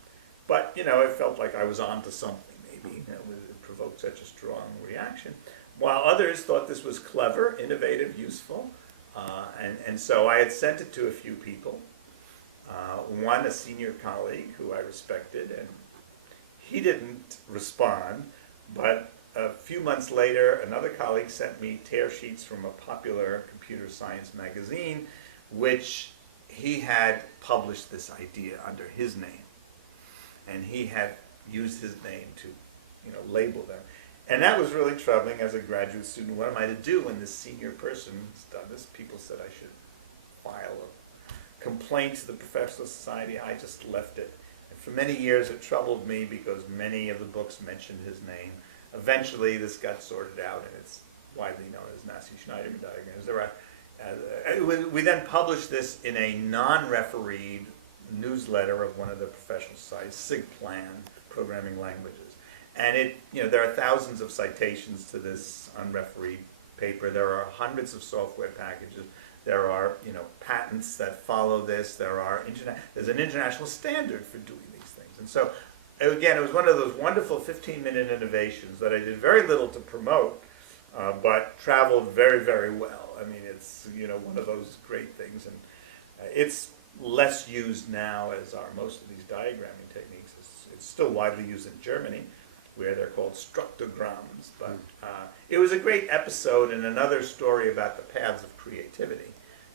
But, it felt like I was on to something, maybe. It provoked such a strong reaction. While others thought this was clever, innovative, useful. And so I had sent it to a few people. One, a senior colleague who I respected, and he didn't respond. But a few months later, another colleague sent me tear sheets from a popular computer science magazine, which he had published this idea under his name. And he had used his name to, label them. And that was really troubling as a graduate student. What am I to do when this senior person has done this? People said I should file a complaint to the Professional Society. I just left it. And for many years it troubled me because many of the books mentioned his name. Eventually this got sorted out, and it's widely known as Massey-Shneiderman diagrams. We then published this in a non-refereed newsletter of one of the professional societies, SIGPlan, programming languages. And there are thousands of citations to this unrefereed paper. There are hundreds of software packages. There are, patents that follow this. There's an international standard for doing these things. And so, again, it was one of those wonderful 15-minute innovations that I did very little to promote, but traveled very, very well. I mean, it's, one of those great things. And it's less used now as are most of these diagramming techniques. It's still widely used in Germany, where they're called structograms. But it was a great episode and another story about the paths of creativity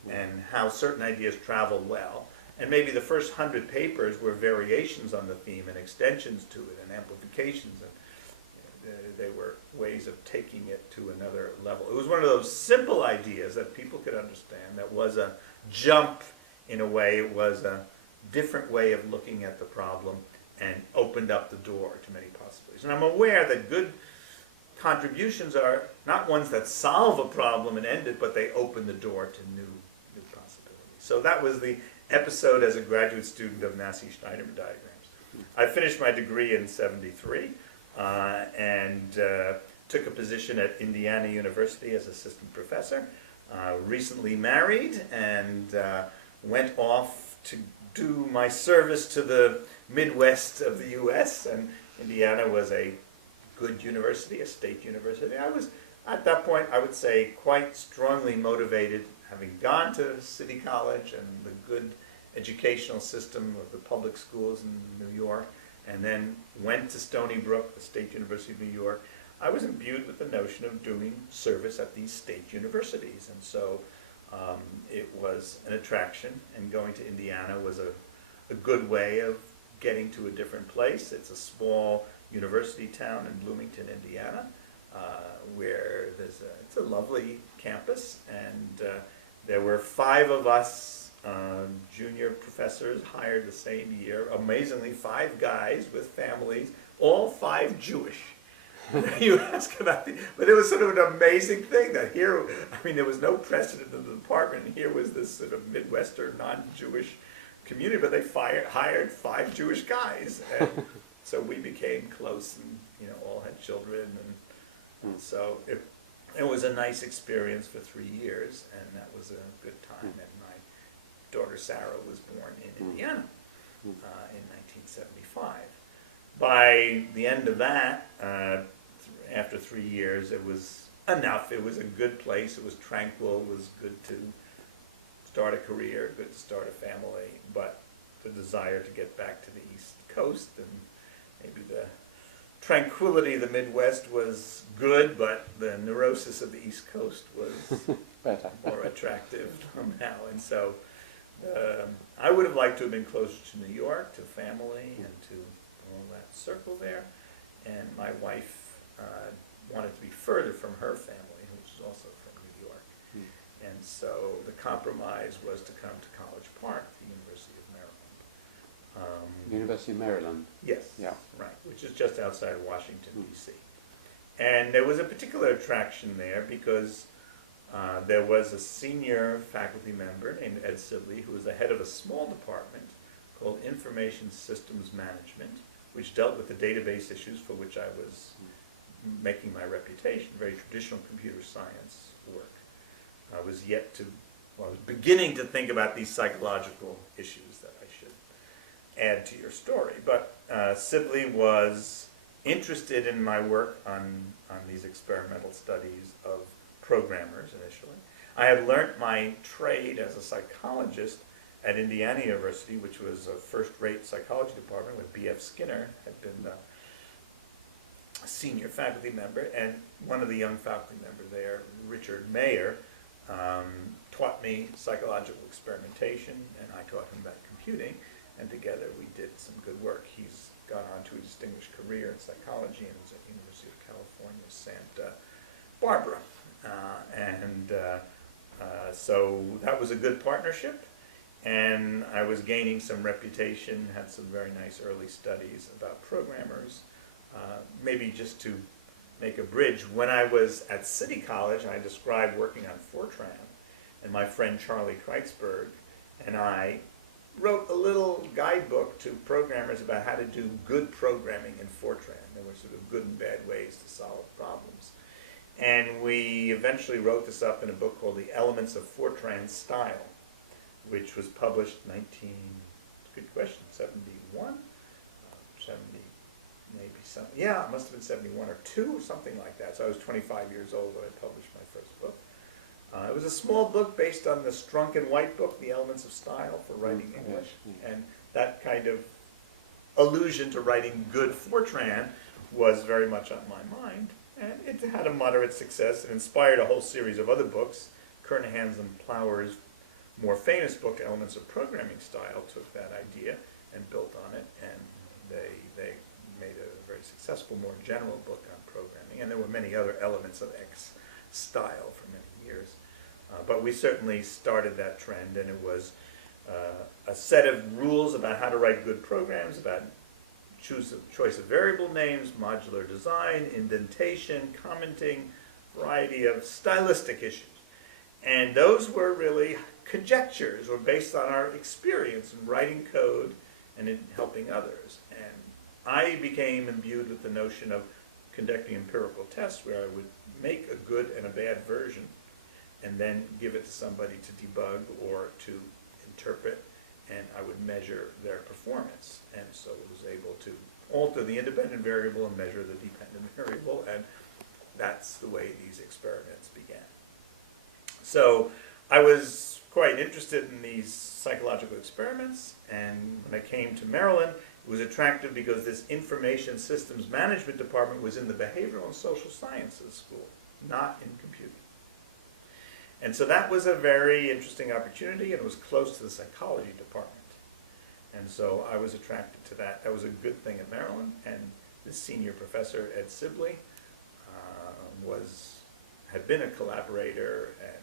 and how certain ideas travel well. And maybe the first 100 papers were variations on the theme and extensions to it and amplifications. And they were ways of taking it to another level. It was one of those simple ideas that people could understand that was a jump in a way. It was a different way of looking at the problem and opened up the door to many possibilities. And I'm aware that good contributions are not ones that solve a problem and end it, but they open the door to new possibilities. So that was the episode as a graduate student of Massey-Shneiderman diagrams. I finished my degree in '73 and took a position at Indiana University as assistant professor. Recently married and went off to do my service to the Midwest of the U.S., and Indiana was a good university, a state university. I was, at that point, I would say, quite strongly motivated, having gone to City College and the good educational system of the public schools in New York, and then went to Stony Brook, the State University of New York. I was imbued with the notion of doing service at these state universities, and so it was an attraction, and going to Indiana was a good way of getting to a different place. It's a small university town in Bloomington, Indiana, where it's a lovely campus, and there were 5 of us junior professors hired the same year. Amazingly, 5 guys with families, all 5 Jewish. You ask about but it was sort of an amazing thing that here, there was no precedent in the department, and here was this sort of Midwestern, non-Jewish community, but they hired 5 Jewish guys, and so we became close, and all had children, and so it was a nice experience for 3 years, and that was a good time. And my daughter Sarah was born in Indiana in 1975. By the end of that, after 3 years, it was enough. It was a good place. It was tranquil. It was good to start a career, good to start a family, but the desire to get back to the East Coast, and maybe the tranquility of the Midwest was good, but the neurosis of the East Coast was Better. more attractive somehow. And so I would have liked to have been closer to New York, to family, and to all that circle there. And my wife wanted to be further from her family, which is also from New York. And so the compromise was to come to College Park, the University of Maryland. University of Maryland. Yes, Yeah. right, which is just outside of Washington, D.C. And there was a particular attraction there because there was a senior faculty member named Ed Sibley, who was the head of a small department called Information Systems Management, which dealt with the database issues for which I was making my reputation, very traditional computer science work. I was beginning to think about these psychological issues that I should add to your story. But Sibley was interested in my work on these experimental studies of programmers initially. I had learnt my trade as a psychologist at Indiana University, which was a first-rate psychology department, with B.F. Skinner had been the senior faculty member, and one of the young faculty members there, Richard Mayer, taught me psychological experimentation, and I taught him about computing, and together we did some good work. He's gone on to a distinguished career in psychology and was at University of California, Santa Barbara. So that was a good partnership, and I was gaining some reputation, had some very nice early studies about programmers. Maybe just to make a bridge, when I was at City College, I described working on Fortran, and my friend Charlie Kreitzberg and I wrote a little guidebook to programmers about how to do good programming in Fortran. There were sort of good and bad ways to solve problems. And we eventually wrote this up in a book called The Elements of Fortran Style, which was published good question, 71? 70, maybe some, yeah, it must have been 71 or 2 or something like that. So I was 25 years old when I published my first book. It was a small book based on the Strunk and White book, The Elements of Style for Writing English. And that kind of allusion to writing good Fortran was very much on my mind. And it had a moderate success. It inspired a whole series of other books. Kernighan's and Plower's more famous book, Elements of Programming Style, took that idea and built on it. And they made a very successful, more general book on programming. And there were many other elements of X style for many years. But we certainly started that trend, and it was a set of rules about how to write good programs, about choice of variable names, modular design, indentation, commenting, variety of stylistic issues. And those were really conjectures, or based on our experience in writing code and in helping others. And I became imbued with the notion of conducting empirical tests where I would make a good and a bad version and then give it to somebody to debug or to interpret, and I would measure their performance. And so I was able to alter the independent variable and measure the dependent variable, and that's the way these experiments began. So I was quite interested in these psychological experiments, and when I came to Maryland, it was attractive because this information systems management department was in the behavioral and social sciences school, not in computing. And so that was a very interesting opportunity, and it was close to the psychology department. And so I was attracted to that. That was a good thing at Maryland, and the senior professor, Ed Sibley, had been a collaborator, and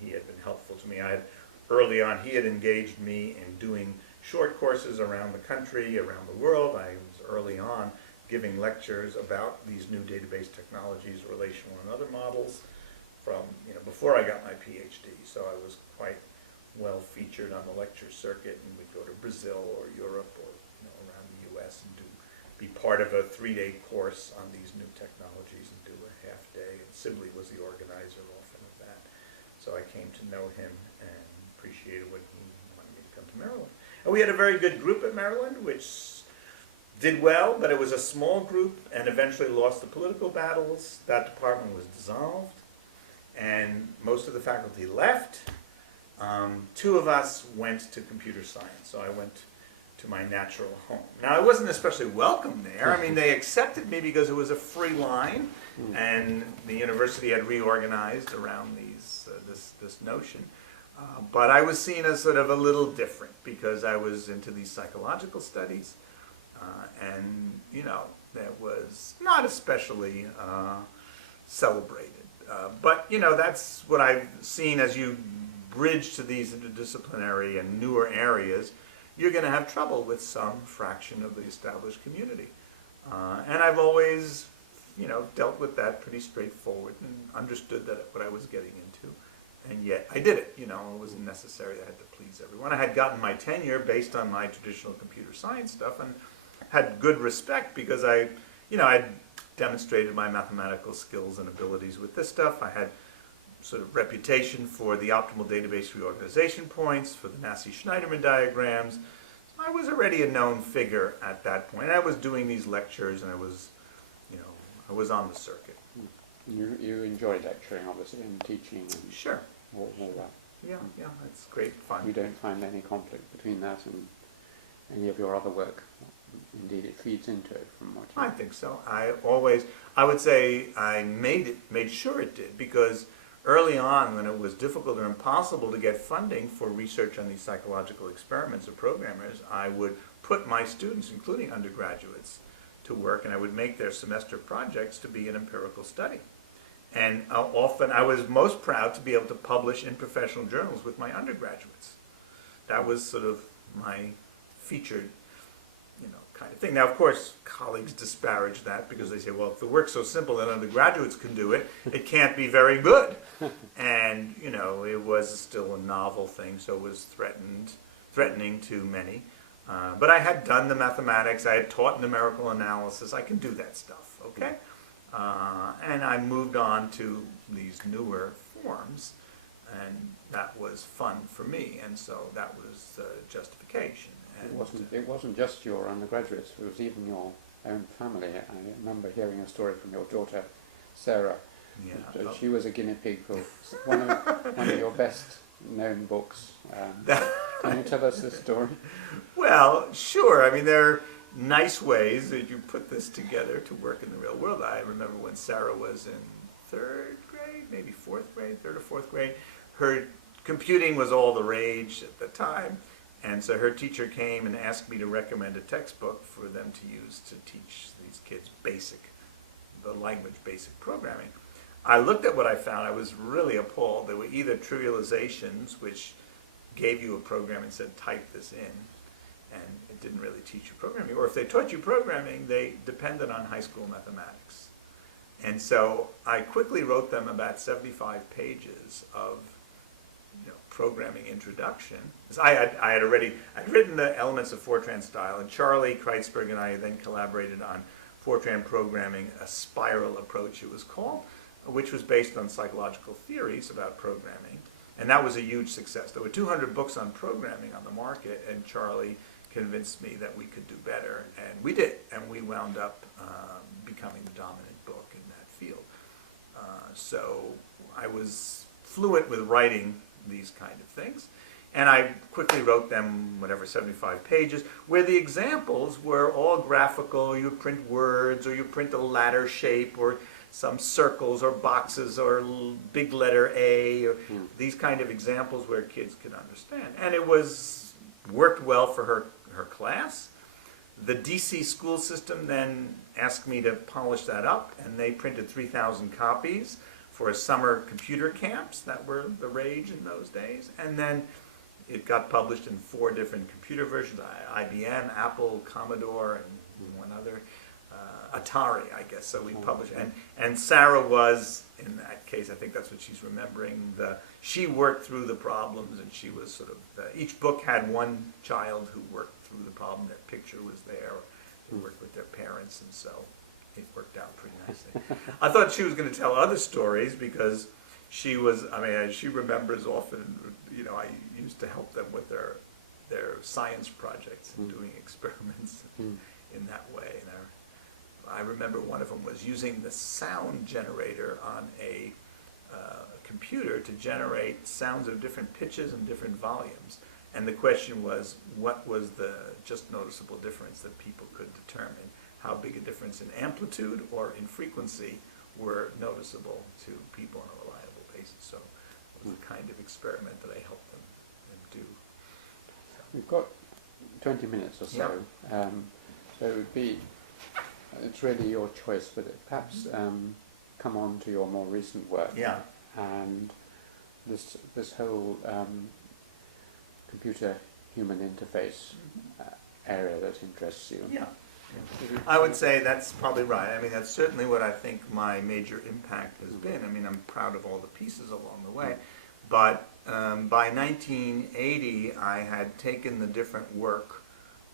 he had been helpful to me. Early on, he had engaged me in doing short courses around the country, around the world. I was early on giving lectures about these new database technologies, relational and other models, from before I got my PhD. So I was quite well featured on the lecture circuit, and we'd go to Brazil or Europe or around the U.S. and be part of a 3-day course on these new technologies and do a half day. And Sibley was the organizer often of that. So I came to know him and appreciated when he wanted me to come to Maryland. And we had a very good group at Maryland, which did well, but it was a small group and eventually lost the political battles. That department was dissolved, and most of the faculty left. 2 of us went to computer science, so I went to my natural home. Now, I wasn't especially welcome there. I mean, they accepted me because it was a free line, and the university had reorganized around this notion. But I was seen as sort of a little different because I was into these psychological studies, and that was not especially celebrated. But that's what I've seen as you bridge to these interdisciplinary and newer areas. You're going to have trouble with some fraction of the established community. And I've always, dealt with that pretty straightforward and understood that what I was getting into. And yet I did it. It wasn't necessary. I had to please everyone. I had gotten my tenure based on my traditional computer science stuff and had good respect because I'd demonstrated my mathematical skills and abilities with this stuff. I had sort of reputation for the optimal database reorganization points, for the Massey-Shneiderman diagrams. I was already a known figure at that point. I was doing these lectures, and I was on the circuit. You enjoyed lecturing, obviously, and teaching and Sure. all that. Yeah, it's great fun. You don't find any conflict between that and any of your other work? Indeed, it feeds into it from what you... I think so. I would say I made sure it did, because early on, when it was difficult or impossible to get funding for research on these psychological experiments of programmers, I would put my students, including undergraduates, to work, and I would make their semester projects to be an empirical study. And often I was most proud to be able to publish in professional journals with my undergraduates. That was sort of my featured, kind of thing. Now, of course, colleagues disparage that because they say, well, if the work's so simple that undergraduates can do it, it can't be very good. And, it was still a novel thing, so it was threatening to many. But I had done the mathematics, I had taught numerical analysis, I can do that stuff, okay? And I moved on to these newer forms, and that was fun for me, and so that was the justification. And It wasn't just your undergraduates, it was even your own family. I remember hearing a story from your daughter, Sarah. yeah. She was a guinea pig for one of your best known books. Can you tell us this story? Well, sure. I mean, there are nice ways that you put this together to work in the real world. I remember when Sarah was in third grade, maybe fourth grade, third or fourth grade, her computing was all the rage at the time. And so her teacher came and asked me to recommend a textbook for them to use to teach these kids the language basic programming. I looked at what I found. I was really appalled. There were either trivializations, which gave you a program and said, type this in, and it didn't really teach you programming. Or if they taught you programming, they depended on high school mathematics. And so I quickly wrote them about 75 pages of programming introduction. I'd written the elements of Fortran style, and Charlie Kreitzberg and I then collaborated on Fortran programming, a spiral approach it was called, which was based on psychological theories about programming. And that was a huge success. There were 200 books on programming on the market, and Charlie convinced me that we could do better, and we did, and we wound up becoming the dominant book in that field. So I was fluent with writing these kind of things, and I quickly wrote them, 75 pages, where the examples were all graphical. You print words, or you print a ladder shape, or some circles or boxes or big letter A, or these kind of examples where kids could understand. And it worked well for her class. The DC school system then asked me to polish that up, and they printed 3,000 copies for summer computer camps that were the rage in those days. And then it got published in 4 different computer versions, IBM, Apple, Commodore, and one other, Atari, I guess. So we published, and Sarah was, in that case, I think that's what she's remembering, she worked through the problems, and she was sort of, each book had one child who worked through the problem, their picture was there, they worked with their parents, and so it worked out pretty nicely. I thought she was going to tell other stories because she was, she remembers often, I used to help them with their science projects and doing experiments in that way. And I remember one of them was using the sound generator on a computer to generate sounds of different pitches and different volumes. And the question was, what was the just noticeable difference that people could determine? How big a difference in amplitude or in frequency were noticeable to people on a reliable basis. So it was the kind of experiment that I helped them do. We've got 20 minutes or so, so it's really your choice, but perhaps come on to your more recent work. Yeah. And this whole computer-human interface area that interests you. Yeah. I would say that's probably right. That's certainly what I think my major impact has been. I'm proud of all the pieces along the way. But by 1980, I had taken the different work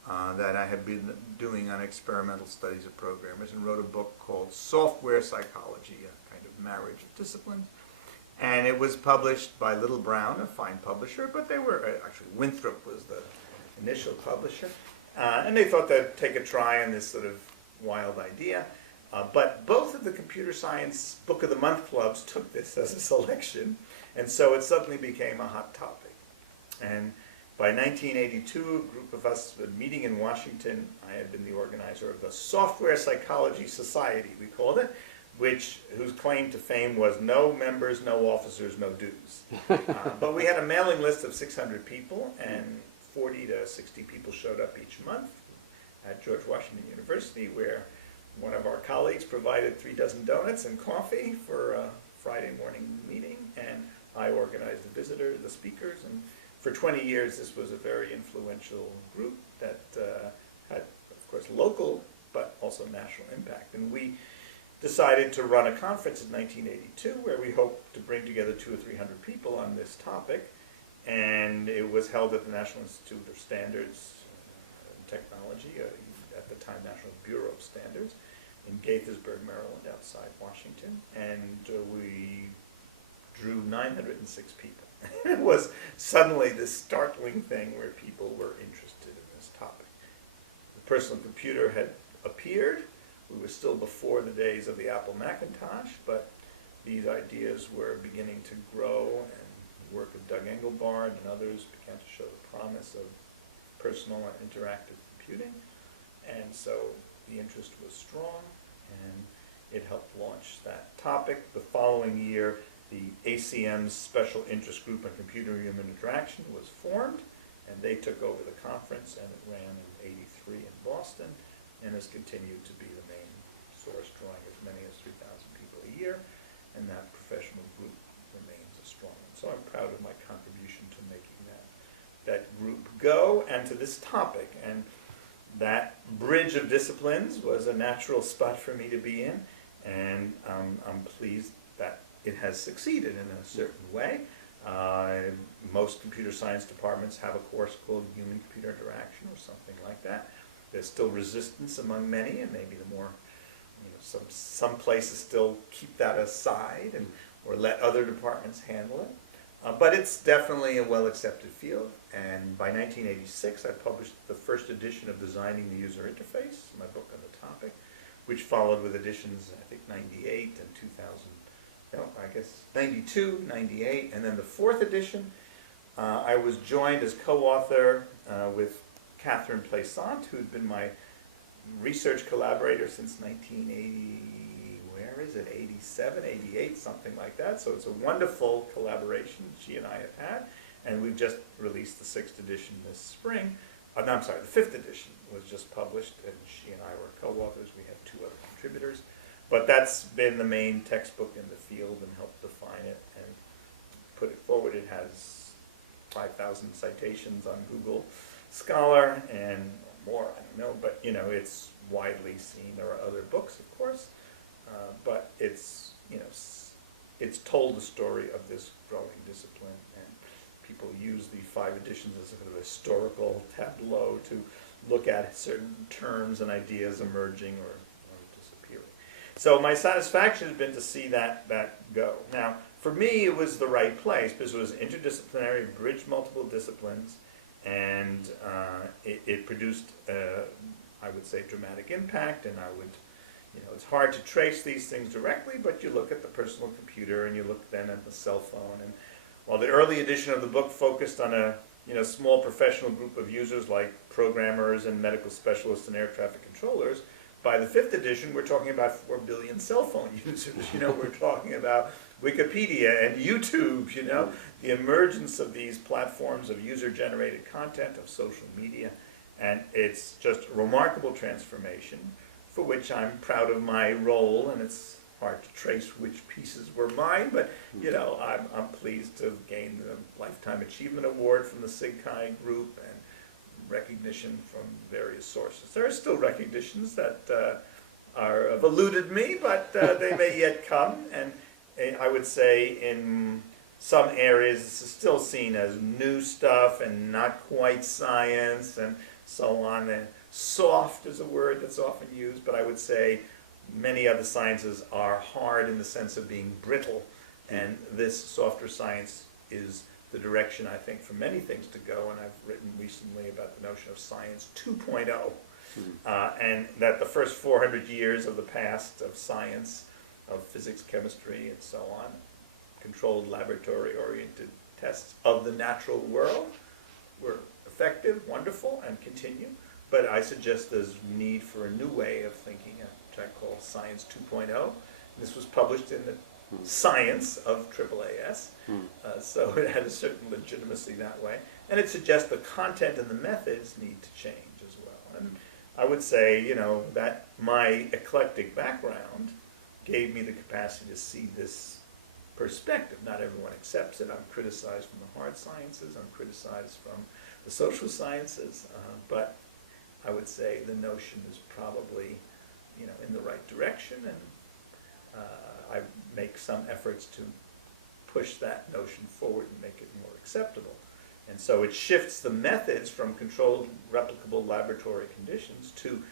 that I had been doing on experimental studies of programmers and wrote a book called Software Psychology, a kind of marriage of disciplines. And it was published by Little Brown, a fine publisher, but they were, actually Winthrop was the initial publisher. And they thought they'd take a try on this sort of wild idea. But both of the computer science Book of the Month clubs took this as a selection, and so it suddenly became a hot topic. And by 1982, a group of us were meeting in Washington. I had been the organizer of the Software Psychology Society, we called it, whose claim to fame was no members, no officers, no dues. But we had a mailing list of 600 people, and 40 to 60 people showed up each month at George Washington University, where one of our colleagues provided 3 dozen donuts and coffee for a Friday morning meeting, and I organized the visitors, the speakers, and for 20 years this was a very influential group that had, of course, local but also national impact. And we decided to run a conference in 1982 where we hoped to bring together 200 or 300 people on this topic, and it was held at the National Institute of Standards and Technology, at the time National Bureau of Standards, in Gaithersburg, Maryland, outside Washington, and we drew 906 people. It was suddenly this startling thing where people were interested in this topic. The personal computer had appeared. We were still before the days of the Apple Macintosh, but these ideas were beginning to grow, and the work of Doug Engelbart and others began to show the promise of personal and interactive computing, and so the interest was strong, and it helped launch that topic. The following year, the ACM's Special Interest Group on Computer-Human Interaction was formed, and they took over the conference, and it ran in '83 in Boston, and has continued to be the main source, drawing as many as 3,000 people a year, and that professional group remains a strong one. So I'm proud of my contribution to making that group go, and to this topic. And that bridge of disciplines was a natural spot for me to be in, and I'm pleased that it has succeeded in a certain way. Most computer science departments have a course called Human-Computer Interaction or something like that. There's still resistance among many, and maybe the more, some places still keep that aside and or let other departments handle it. But it's definitely a well-accepted field, and by 1986 I published the first edition of Designing the User Interface, my book on the topic, which followed with editions, I think, 98 and 92, 98, and then the 4th edition. I was joined as co-author with Catherine Plaisant, who'd been my research collaborator since 1980, 87, 88, something like that. So it's a wonderful collaboration she and I have had, and we've just released the 6th edition this spring. No, I'm sorry, the 5th edition was just published, and she and I were co-authors. We have 2 other contributors, but that's been the main textbook in the field and helped define it and put it forward. It has 5,000 citations on Google Scholar and more, I don't know, but it's widely seen. There are other books, of course, but it's told the story of this growing discipline, and people use the 5 editions as a sort of historical tableau to look at certain terms and ideas emerging or disappearing. So my satisfaction has been to see that go. Now, for me, it was the right place because it was interdisciplinary, bridged multiple disciplines, and it produced, I would say, dramatic impact, and I would, it's hard to trace these things directly, but you look at the personal computer and you look then at the cell phone. And while the early edition of the book focused on a small professional group of users like programmers and medical specialists and air traffic controllers, by the 5th edition we're talking about 4 billion cell phone users. We're talking about Wikipedia and YouTube, the emergence of these platforms of user-generated content, of social media, and it's just a remarkable transformation for which I'm proud of my role, and it's hard to trace which pieces were mine, but I'm pleased to have gained the Lifetime Achievement Award from the SIG Chi group and recognition from various sources. There are still recognitions that have eluded me, but they may yet come, and I would say in some areas this is still seen as new stuff and not quite science and so on. And soft is a word that's often used, but I would say many other sciences are hard in the sense of being brittle, and this softer science is the direction, I think, for many things to go, and I've written recently about the notion of science 2.0, and that the first 400 years of the past of science, of physics, chemistry, and so on, controlled laboratory-oriented tests of the natural world were effective, wonderful, and continue. But I suggest there's need for a new way of thinking, which I call Science 2.0. This was published in the Science of AAAS, so it had a certain legitimacy that way. And it suggests the content and the methods need to change as well. And I would say, you know, that my eclectic background gave me the capacity to see this perspective. Not everyone accepts it. I'm criticized from the hard sciences. I'm criticized from the social sciences. But I would say the notion is probably, you know, in the right direction, and I make some efforts to push that notion forward and make it more acceptable. And so it shifts the methods from controlled, replicable laboratory conditions to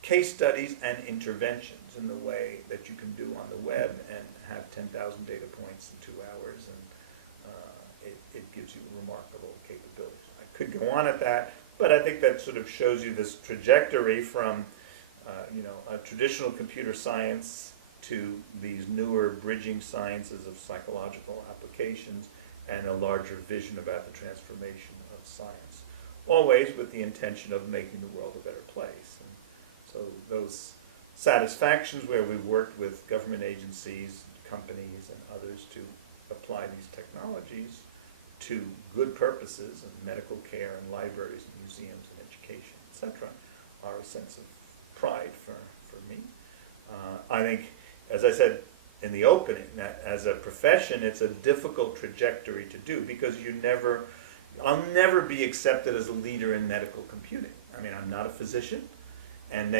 case studies and interventions in the way that you can do on the web and have 10,000 data points in 2 hours, and it gives you remarkable capabilities. I could go on at that, but I think that sort of shows you this trajectory from you know, a traditional computer science to these newer bridging sciences of psychological applications and a larger vision about the transformation of science, always with the intention of making the world a better place. And so those satisfactions where we worked with government agencies, companies, and others to apply these technologies to good purposes in medical care and libraries and museums and education, etc., are a sense of pride for me. I think, as I said in the opening, that as a profession it's a difficult trajectory to do because I'll never be accepted as a leader in medical computing. I mean, I'm not a physician, and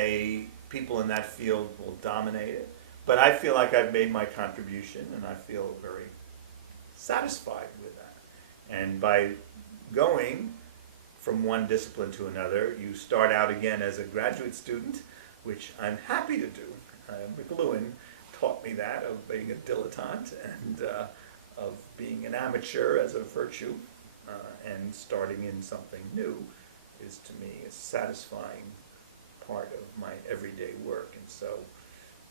people in that field will dominate it, but I feel like I've made my contribution, and I feel very satisfied with that. And by going from one discipline to another, you start out again as a graduate student, which I'm happy to do. McLuhan taught me that, of being a dilettante and of being an amateur as a virtue, and starting in something new is, to me, a satisfying part of my everyday work. And so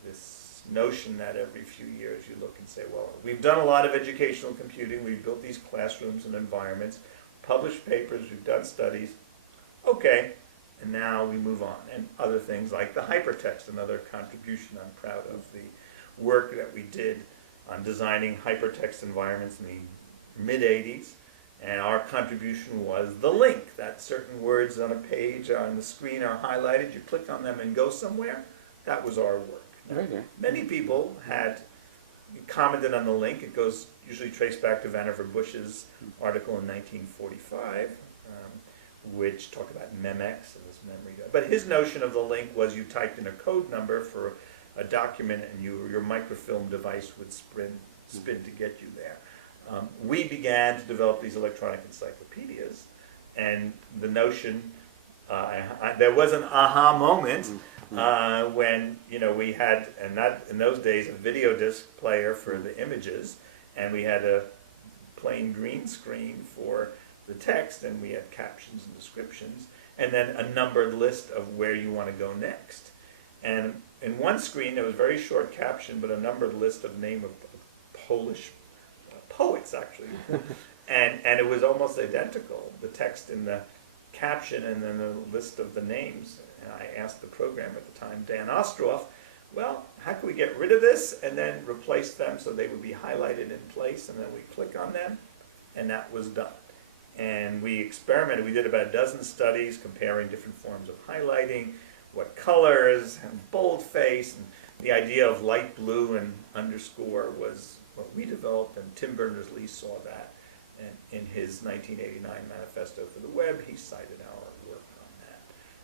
this notion that every few years you look and say, well, we've done a lot of educational computing, we've built these classrooms and environments, published papers, we've done studies, okay, and now we move on. And other things like the hypertext, another contribution I'm proud of, the work that we did on designing hypertext environments in the mid-'80s, and our contribution was the link, that certain words on a page or on the screen are highlighted, you click on them and go somewhere. That was our work. Okay. Many people had commented on the link. It goes usually traced back to Vannevar Bush's article in 1945, which talked about MEMX and this memory. But his notion of the link was you typed in a code number for a document and your microfilm device would spin to get you there. We began to develop these electronic encyclopedias, and the notion, there was an aha moment when, you know, we had, and not in those days, a video disc player for the images, and we had a plain green screen for the text, and we had captions and descriptions, and then a numbered list of where you want to go next. And in one screen there was a very short caption, but a numbered list of name of Polish poets, actually. and it was almost identical, the text in the caption and then the list of the names. And I asked the programmer at the time, Dan Ostroff, well, how can we get rid of this and then replace them so they would be highlighted in place, and then we click on them, and that was done. And we experimented. We did about a dozen studies comparing different forms of highlighting, what colors, and boldface, and the idea of light blue and underscore was what we developed, and Tim Berners-Lee saw that. And in his 1989 manifesto for the web, he cited our work on that.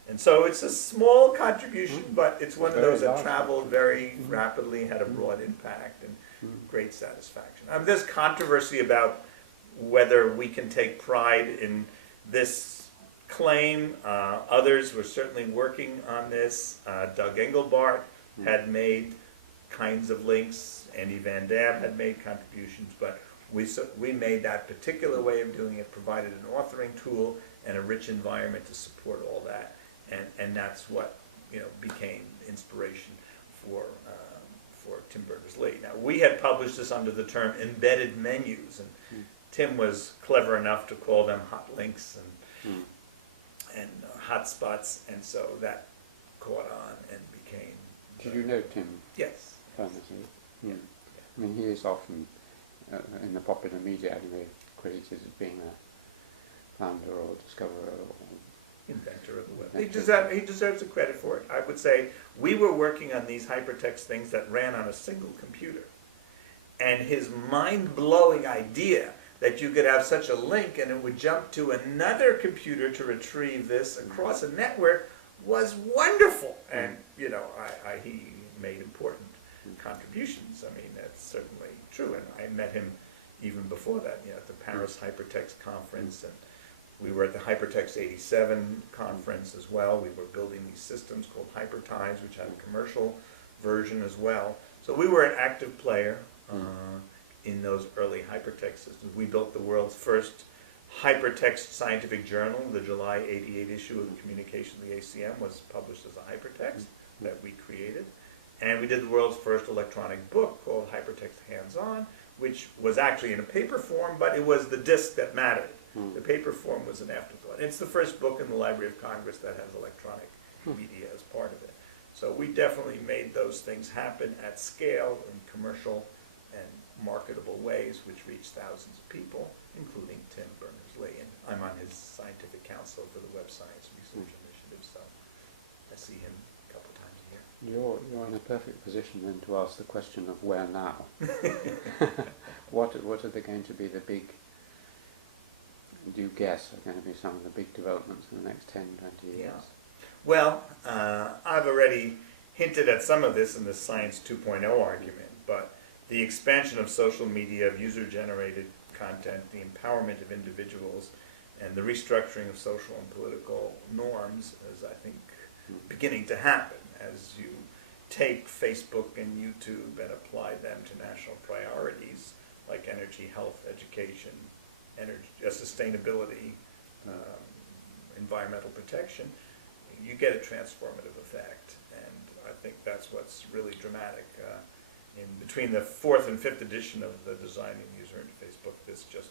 And so it's a small contribution, but it's one of those that traveled very rapidly, had a broad impact, and great satisfaction. I mean, there's controversy about whether we can take pride in this claim. Others were certainly working on this. Doug Engelbart had made kinds of links. Andy Van Dam had made contributions, but we made that particular way of doing it, provided an authoring tool and a rich environment to support all that, and that's what, you know, became inspiration for Tim Berners-Lee. Now, we had published this under the term embedded menus, and Tim was clever enough to call them hot links and hotspots, and so that caught on and became. Did you know Tim? Yes. Berners-Lee? Yeah. I mean, he is often in the popular media anyway credited as being founder or discoverer or Inventor of the web. Inventor. He deserves the credit for it. I would say we were working on these hypertext things that ran on a single computer. And his mind-blowing idea that you could have such a link and it would jump to another computer to retrieve this across a network was wonderful. And, you know, he made important contributions. I mean, that's certainly true. And I met him even before that, you know, at the Paris Hypertext Conference. And we were at the Hypertext 87 conference as well. We were building these systems called Hypertides, which had a commercial version as well. So we were an active player in those early hypertext systems. We built the world's first hypertext scientific journal. The July '88 issue of the Communication of the ACM was published as a hypertext that we created. And we did the world's first electronic book called Hypertext Hands-On, which was actually in a paper form, but it was the disc that mattered. The paper form was an afterthought. It's the first book in the Library of Congress that has electronic media as part of it. So we definitely made those things happen at scale in commercial and marketable ways, which reached thousands of people, including Tim Berners-Lee. And I'm on his scientific council for the Web Science Research Initiative, so I see him a couple times a year. You're in a perfect position then to ask the question of where now. What are they going to be the big, do you guess, are going to be some of the big developments in the next 10, 20 years? Yeah. Well, I've already hinted at some of this in the Science 2.0 argument, but the expansion of social media, of user-generated content, the empowerment of individuals, and the restructuring of social and political norms is, I think, beginning to happen as you take Facebook and YouTube and apply them to national priorities like energy, health, education, sustainability, environmental protection. You get a transformative effect, and I think that's what's really dramatic. In between the 4th and 5th edition of the Design and User Interface book, this just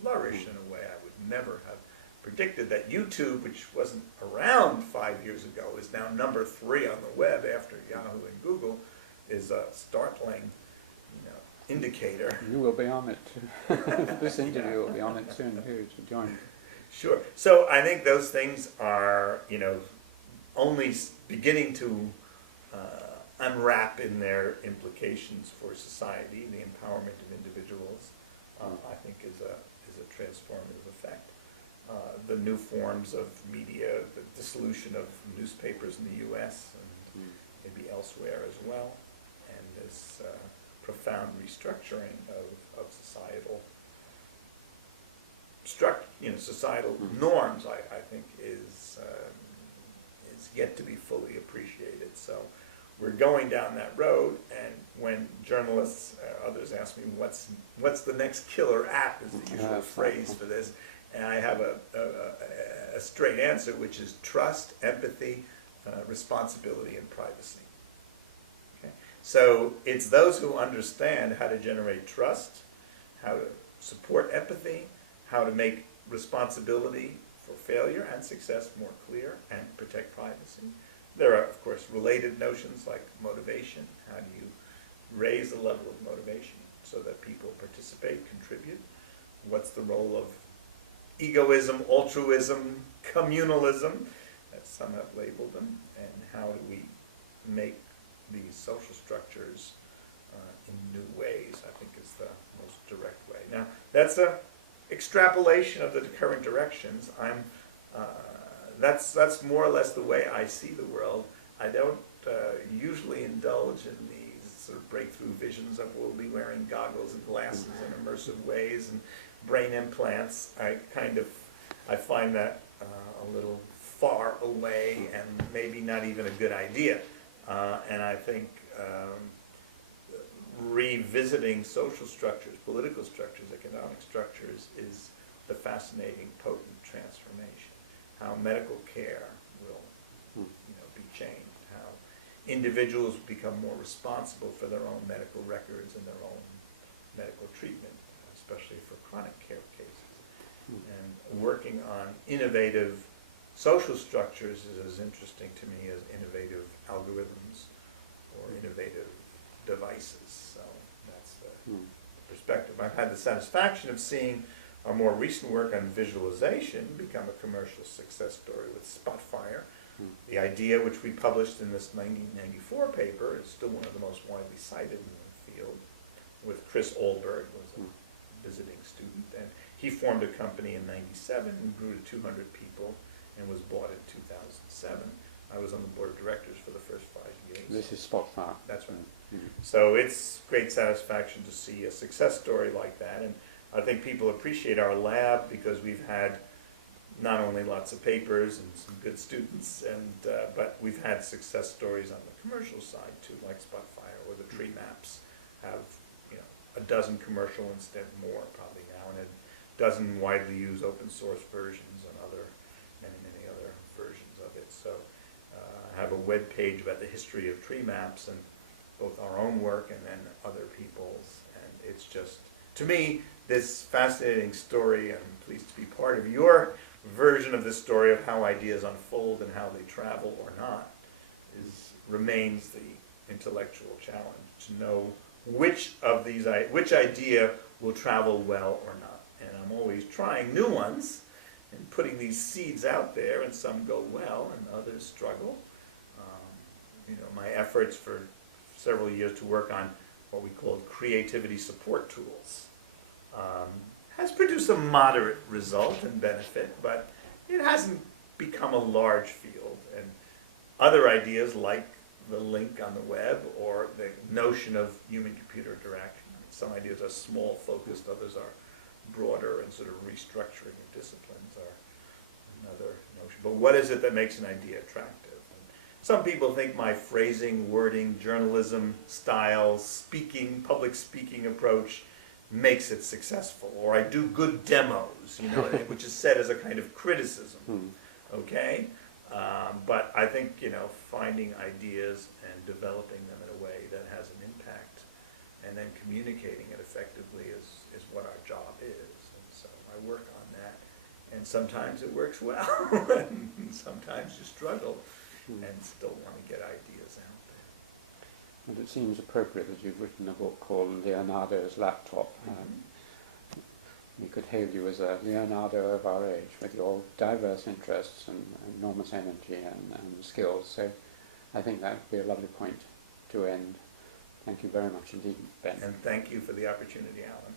flourished in a way I would never have predicted. That YouTube, which wasn't around 5 years ago, is now number 3 on the web after Yahoo and Google, is a startling, indicator. You will be on it. This interview will be on it soon too, to join. Sure. So I think those things are, only beginning to unwrap in their implications for society. The empowerment of individuals, I think, is a transformative effect. The new forms of media, the dissolution of newspapers in the U.S. and maybe elsewhere as well, and this profound restructuring of societal societal norms, I think, is yet to be fully appreciated. So we're going down that road, and when journalists, others ask me, what's the next killer app, is the usual phrase for this, and I have a straight answer, which is trust, empathy, responsibility, and privacy. Okay? So it's those who understand how to generate trust, how to support empathy, how to make responsibility for failure and success more clear, and protect privacy. There are, of course, related notions like motivation. How do you raise the level of motivation so that people participate, contribute? What's the role of egoism, altruism, communalism, as some have labeled them, and how do we make these social structures in new ways, I think, is the most direct way. Now, that's a extrapolation of the current directions. That's more or less the way I see the world. I don't usually indulge in these sort of breakthrough visions of we'll be wearing goggles and glasses in immersive ways and brain implants. I find that a little far away and maybe not even a good idea. And I think revisiting social structures, political structures, economic structures is the fascinating, potent transformation. How medical care will be changed, how individuals become more responsible for their own medical records and their own medical treatment, especially for chronic care cases. And working on innovative social structures is as interesting to me as innovative algorithms or innovative devices. So that's the perspective. I've had the satisfaction of seeing our more recent work on visualization become a commercial success story with Spotfire. The idea, which we published in this 1994 paper, is still one of the most widely cited in the field, with Chris Olberg, who was a visiting student, and he formed a company in '97 and grew to 200 people and was bought in 2007. I was on the board of directors for the first 5 years. This is Spotfire. That's right. Mm-hmm. So it's great satisfaction to see a success story like that, and I think people appreciate our lab because we've had not only lots of papers and some good students, and but we've had success stories on the commercial side too, like Spotfire, or the tree maps have, you know, a dozen commercial instead more probably now, and a dozen widely used open source versions and many other versions of it. So I have a web page about the history of tree maps and both our own work and then other people's, and it's just, to me, this fascinating story. I'm pleased to be part of your version of this story of how ideas unfold and how they travel or not remains the intellectual challenge, to know which idea will travel well or not. And I'm always trying new ones and putting these seeds out there, and some go well and others struggle. You know, my efforts for several years to work on what we called creativity support tools has produced a moderate result and benefit, but it hasn't become a large field. And other ideas like the link on the web or the notion of human-computer interaction. Some ideas are small focused, others are broader, and sort of restructuring of disciplines are another notion. But what is it that makes an idea attractive? And some people think my phrasing, wording, journalism style, speaking, public speaking approach makes it successful, or I do good demos, you know, which is said as a kind of criticism, okay? But I think, you know, finding ideas and developing them in a way that has an impact and then communicating it effectively is what our job is. And so I work on that, and sometimes it works well, and sometimes you struggle and still want to get ideas out there. And it seems appropriate that you've written a book called Leonardo's Laptop. We could hail you as a Leonardo of our age, with your diverse interests and enormous energy and skills. So I think that would be a lovely point to end. Thank you very much indeed, Ben. And thank you for the opportunity, Alan.